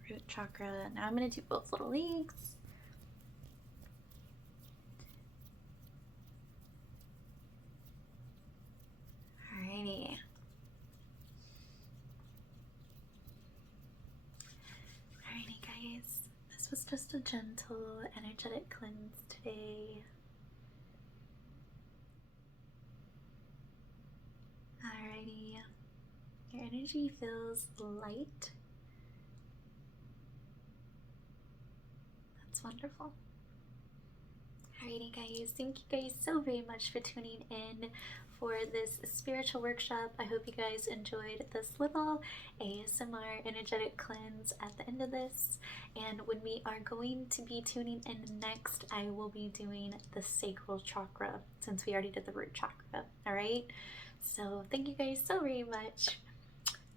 root chakra. Now I'm going to do both little legs. Alrighty. Alrighty, guys. This was just a gentle, energetic cleanse today. Alrighty. Your energy feels light. That's wonderful. Alrighty, guys. Thank you guys so very much for tuning in for this spiritual workshop. I hope you guys enjoyed this little ASMR energetic cleanse at the end of this. And when we are going to be tuning in next, I will be doing the sacral chakra since we already did the root chakra. Alright? So thank you guys so very much.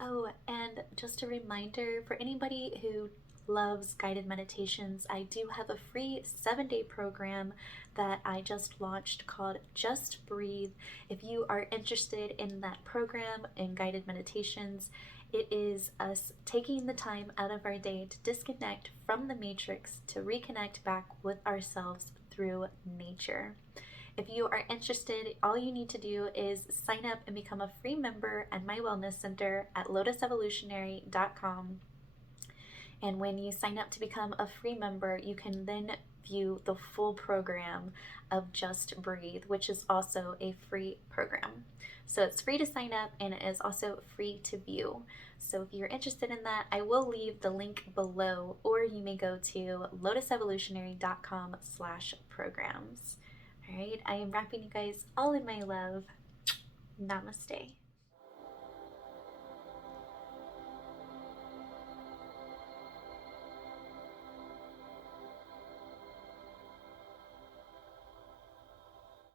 Oh, and just a reminder for anybody who loves guided meditations, I do have a free 7-day program that I just launched called Just Breathe. If you are interested in that program and guided meditations, it is us taking the time out of our day to disconnect from the matrix to reconnect back with ourselves through nature. If you are interested, all you need to do is sign up and become a free member at my wellness center at lotusevolutionary.com. And when you sign up to become a free member, you can then view the full program of Just Breathe, which is also a free program. So it's free to sign up and it is also free to view. So if you're interested in that, I will leave the link below, or you may go to lotusevolutionary.com/programs. All right, I am wrapping you guys all in my love. Namaste.